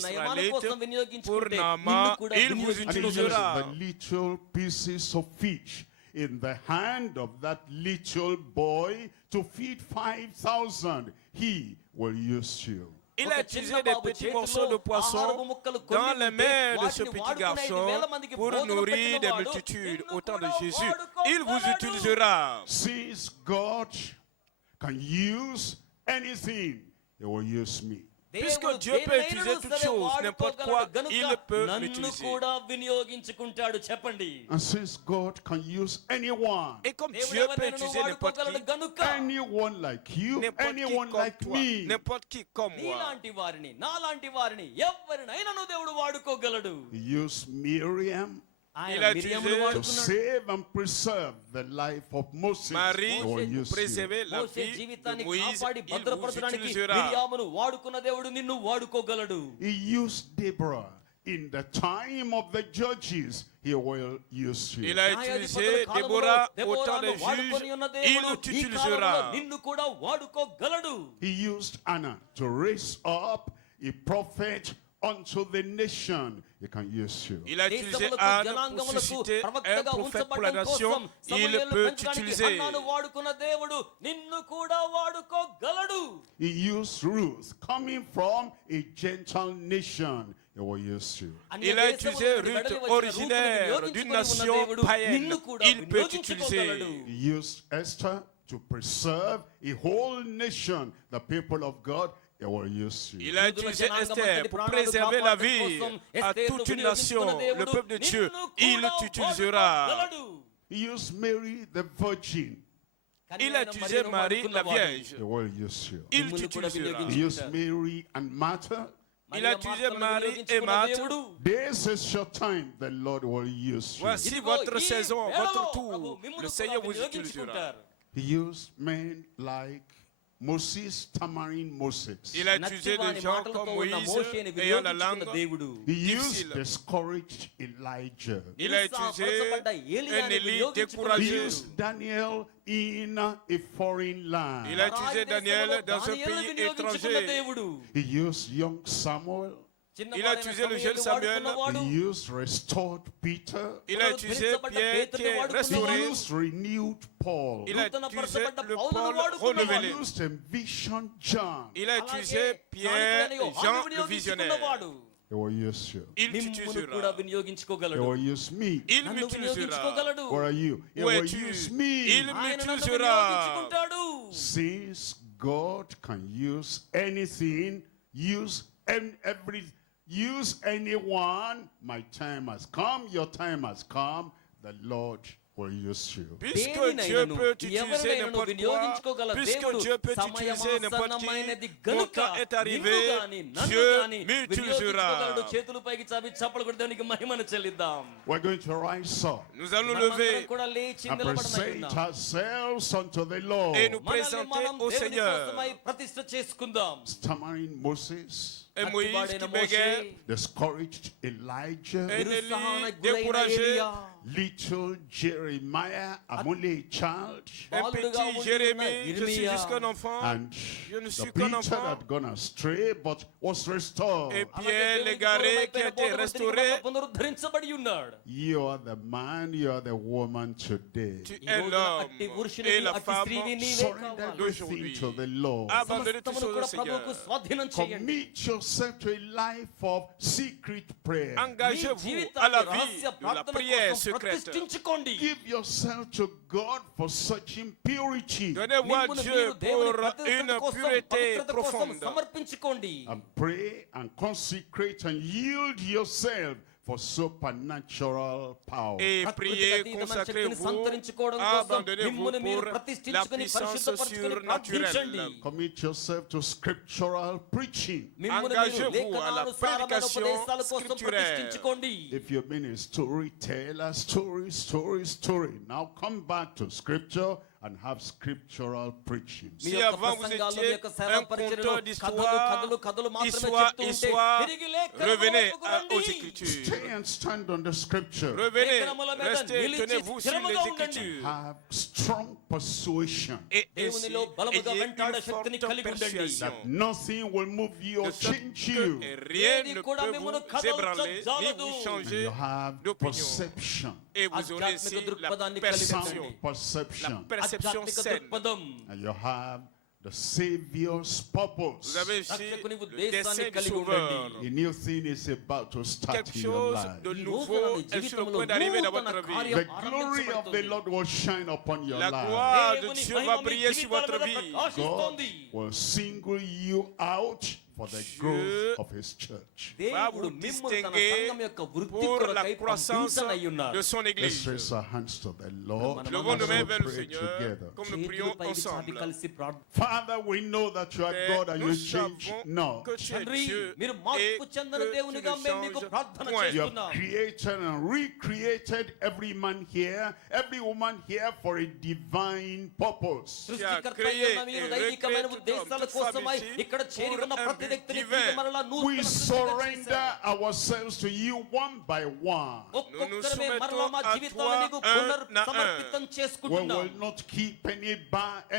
israélite pour Naaman. Il vous utilisera. The little pieces of fish in the hand of that little boy to feed 5,000. He will use you. Il ఒక a చిన్న utilisé des బాబు petits చేతిలో morceaux de poisson ఆహారపు ముక్కలు dans కొన్ని les ఉంటే mains de ce వాటిని petit వాడుకునే garçon 5,000 మందికి pour భోజనం nourrir des పెట్టినవాడు multitudes నిన్ను au temps de కూడా Jésus. Il vous వాడుకోగలడు. utilisera. Since God can use anything, he will use me. Puisque దేవుడు Dieu peut దేన్నైనా utiliser toutes సరే choses, n'importe quoi, వాడుకోగలడు గనుక il peut నన్ను m'utiliser. కూడా వినియోగించుకుంటాడు చెప్పండి. And since God can use anyone, Et comme దేవుడు Dieu peut ఎవరినైనా utiliser n'importe వాడుకోగలడు qui, గనుక anyone like you, n'importe qui anyone comme like toi, me, n'importe qui comme moi. నీలాంటి వారిని నాలాంటి వారిని ఎవరినైనా దేవుడు వాడుకోగలడు. he used Miriam ఆయన Il a మిరియామును utilisé to వాడుకున్నాడు. save and preserve the life of Moses. Marie, He will pour use you. préserver la Moshe vie de జీవితాన్ని Moïse, కాపాడి il vous భద్రపరచడానికి utilisera. మిరియామును వాడుకున్న దేవుడు నిన్ను వాడుకోగలడు. He used Deborah in the time of the judges. He will use you. Il a utilisé Déborah au temps des juges, il t'utilisera. నిన్ను కూడా వాడుకోగలడు. He used Anna to raise up a prophet unto the nation. He can use you. Il a utilisé దేశములకు, Anne pour జనాంగములకు susciter un ప్రవక్తగా prophète pour la ఉంచబడడం nation. కోసం Il సమూయేలును peut పెంచడానికి t'utiliser. హన్నాను వాడుకున్న దేవుడు నిన్ను కూడా వాడుకోగలడు. He used Ruth coming from a Gentile nation. He will use you. అన్య Il a దేశముల utilisé నుండి Ruth, వెడలి వచ్చిన originaire రూతును d'une వినియోగించుకొని ఉన్న nation దేవుడు païenne. నిన్ను కూడా Il peut వినియోగించుకోగలడు. He used Esther to preserve a whole nation, the people of God. He will use you. Il a utilisé Esther pour préserver la vie à toute une nation, le peuple de Dieu. Il t'utilisera. He used Mary the Virgin. Il a utilisé Marie la Vierge. He will use you. Il t'utilisera. He used Mary and Martha. Il a utilisé Marie et Marthe. This is your time. The Lord will use you. Voici votre saison, votre tour. Le Seigneur vous utilisera. He used men like Moses, Tamarin Moses. Il a utilisé des gens comme Moïse ayant la langue He used difficile. discouraged Elijah. Il a utilisé un Élie He découragé. used Daniel in a foreign land. Il a utilisé Daniel dans un pays étranger. He used young Samuel. Il a utilisé le jeune Samuel. He used restored Peter. Il a utilisé Pierre qui est He restauré. used renewed Paul. Il a utilisé le Paul He renouvelé. used envisioned John. Il a utilisé Pierre et Jean le visionnaire. He will use you. Il మిమ్మును కూడా t'utilisera. He వినియోగించుకోగలడు. will use me. Il నన్ను m'utilisera. వినియోగించుకోగలడు. Where are you? He Où will es-tu? use me. Il ఆయన నన్ను m'utilisera. వినియోగించుకుంటాడు. Since God can use anything, use anyone, my time has come, your time has come, the Lord will use you. Puisque దేనినైనా Dieu నువ్వు peut utiliser ఎవరినైనా n'importe quoi, వినియోగించుకోగల puisque దేవుడు Dieu peut utiliser n'importe సమయమాసన్నమైనది qui, mon గనుక temps est arrivé, నిన్ను గాని నన్ను Dieu గాని m'utilisera. వినియోగించుకోగలడు. చేతులు పైకి చాపి చప్పలు కొట్టి దేవునికి మహిమను చెల్లిద్దాం. We're going to rise up Nous allons మనమందరం lever కూడా లేచి and నిలబడమై present ఉన్నాం. ourselves unto the Lord. et nous మనల్ని présenter మనం au దేవుని Seigneur. కోసమై ప్రతిష్ఠ చేసుకుందాం. Stammering Moses, Et Moïse qui అత్తిబాడైన bégait, మోషే, discouraged Elijah, et నిరుత్సాహానికి Élie గురైన découragé, ఏలీయా, little Jeremiah, I'm only a child, un బాలుడుగా petit ఉండి Jérémie, ఉన్న je suis ఇర్మీయా, juste qu'un enfant. and Je ne the suis qu'un preacher enfant. had gone astray but was restored. Et అలాగే Pierre దేవునికి l'égaré దూరమైపోయిన qui a été బోధకుడు తిరిగి restauré. మరలా పునరుద్ధరించబడి ఉన్నాడు. You are the man, you are the woman today. Tu ఈ es రోజున అట్టి l'homme పురుషునివి, et la అట్టి స్త్రీవి femme. నీవే Surrender కావాలి. everything to the Lord. Abandonnez toutes సమస్తమును choses కూడా au Seigneur. ప్రభువుకు స్వాధీనం చేయండి. Commit yourself to a life of secret prayer. మీ Engagez-vous à జీవితాన్ని la vie రహస్య de la ప్రార్థన prière కోసం secrète. ప్రతిష్ఠించుకోండి. Give yourself to God for such impurity Donnez-vous à మిమ్మును Dieu మీరు దేవుని pour పవిత్రత une కోసం, pureté పవిత్రత కోసం profonde. సమర్పించుకోండి. and pray and consecrate and yield yourself for supernatural power. Et ప్రకృతికి priez, అతీతమైన శక్తిని consacrez-vous, సంతరించుకోవడం కోసం abandonnez-vous మిమ్మును మీరు pour la ప్రతిష్ఠించుకొని puissance పరిశుద్ధపరచుకొని ప్రార్థించండి. surnaturelle. Commit yourself to scriptural preaching. మిమ్మును మీరు Engagez-vous à la లేఖనానుసారమైన prédication ఉపదేశాల కోసం scripturaire. ప్రతిష్ఠించుకోండి. If you've been a storyteller, story, now come back to scripture and have scriptural preaching. మీ Si యొక్క avant vous ప్రసంగాల్లో, మీ étiez యొక్క సేవా un పరిచర్యలో conteur కథలు మాత్రమే d'histoire, చెప్తూ ఉంటే histoire, తిరిగి లేఖనముల revenez వైపుకు aux రండి. Écritures. Stay and stand on the scripture. Revenez, లేఖనముల మీద restez, నిలిచి tenez-vous sur స్థిరముగా les ఉండండి. Écritures. Have strong persuasion Et ainsi, దేవునిలో బలముగా ayez వెంటాడే une శక్తిని forte కలిగి ఉండండి. persuasion. that nothing will move you or De sorte change que you. rien ఏది ne కూడా peut మిమ్మల్ని vous కదల్చ ébranler, ni జాలదు. vous And changer you have d'opinion. perception. Et vous aurez ఆధ్యాత్మిక ici la దృక్పథాన్ని కలిగి perception. ఉండండి. Perception. La perception ఆధ్యాత్మిక saine. దృక్పథం. And you have the Savior's purpose. Vous avez ici రక్షకుని le ఉద్దేశాన్ని dessein du కలిగి Sauveur. ఉండండి. A new thing is about to start Quelque in your chose life. de ఈ nouveau రోజున నీ est sur le జీవితంలో point d'arriver dans నూతన votre vie. కార్యం The glory of the ఆరంభించబడుతుంది. Lord will shine upon your La life. gloire de దేవుని Dieu మహిమ va మీ briller sur జీవితాల votre మీద vie. God ప్రకాశిస్తోంది. will single you out for the growth of his church. Va దేవుడు vous మిమ్మును తన distinguer సంఘం యొక్క వృద్ధి pour la కొరకై croissance పంపించనై ఉన్నారు. de son Let's église. raise our hands to the Lord Levons nos mains and vers le pray Seigneur together. comme nous prions చేతులు పైకి చాపి ensemble. కలిసి ప్రార్థన. Father, we know that you are Père, God and you nous change savons not. que tu es తండ్రి, Dieu మీరు et మార్పు చెందని que tu దేవునిగా ne మేము మీకు changes ప్రార్థన point. You have చేస్తున్నాం. created and recreated every man here, every woman here for a divine purpose. సృష్టికర్త అయిన మీరు దైవికమైన ఉద్దేశాల కోసమై ఇక్కడ చేరి ఉన్న ప్రతి వ్యక్తిని తిరిగి మరలా We నూతన సృష్టిగా surrender చేశారు. ourselves to you one by one. ఒక్కొక్కరమే మరలా మా soumettons à జీవితాలను నీకు toi un పునర్సమర్పితం We చేసుకుంటున్నాం. will not keep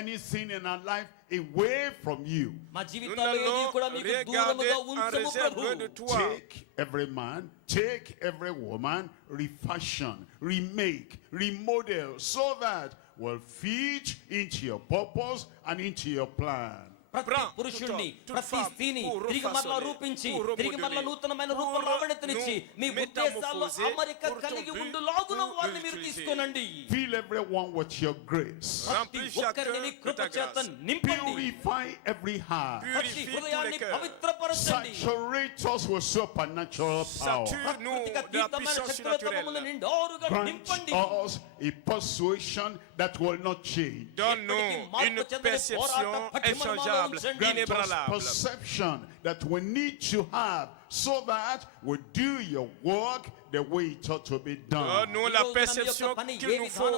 anything in our life away from you. మా Nous జీవితాల్లో ఏది n'allons కూడా మీకు regarder దూరముగా en ఉంచము réserve ప్రభు. de toi. Take every man, take every woman, refashion, remake, remodel, so that we'll fit into your purpose and into your plan. ప్రతి Prends పురుషుణ్ణి toute ప్రతి femme స్త్రీని pour తిరిగి మరలా refasonner, రూపించి pour తిరిగి మరలా remodeler, నూతనమైన pour రూపం రావణెత్తనిచ్చి మీ nous ఉద్దేశాల్లో métamorphoser అమరిక pour ton కలిగి but, ఉండులాగున pour వారిని మీరు l'utiliser. తీసుకోనండి. Fill everyone with your grace. ప్రతి Remplis ఒక్కరిని నీ chacun de కృప ta చేత grâce. నింపండి. Purify every heart. ప్రతి Purifie tous హృదయాన్ని les cœurs. పవిత్రపరచండి. Saturate us with supernatural power. Sature-nous de la అద్భుతమైన puissance శక్తులతోములను surnaturelle. నిండారుగా Grant నింపండి. us a persuasion that will not change. Donne-nous une perception inchangeable, Grant us inébranlable. perception that we need to have so that we do your work the way it ought to be done. Donne-nous la perception qu'il nous faut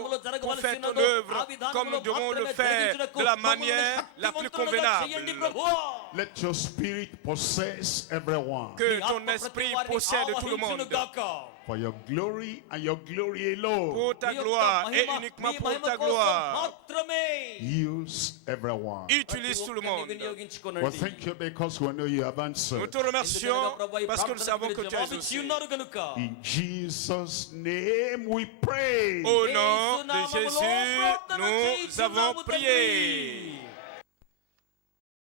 pour faire ton œuvre comme nous devons le faire de la manière la plus convenable. Let your spirit possess everyone Que ton esprit possède tout le monde. for your glory and your glory alone. Pour ta gloire et uniquement pour ta gloire. Use everyone. Utilise tout le monde. Well, thank you because we know you have Nous answered. te remercions parce que nous savons que tu es aussi. In Jesus' name we pray. Au nom de Jésus, nous avons prié.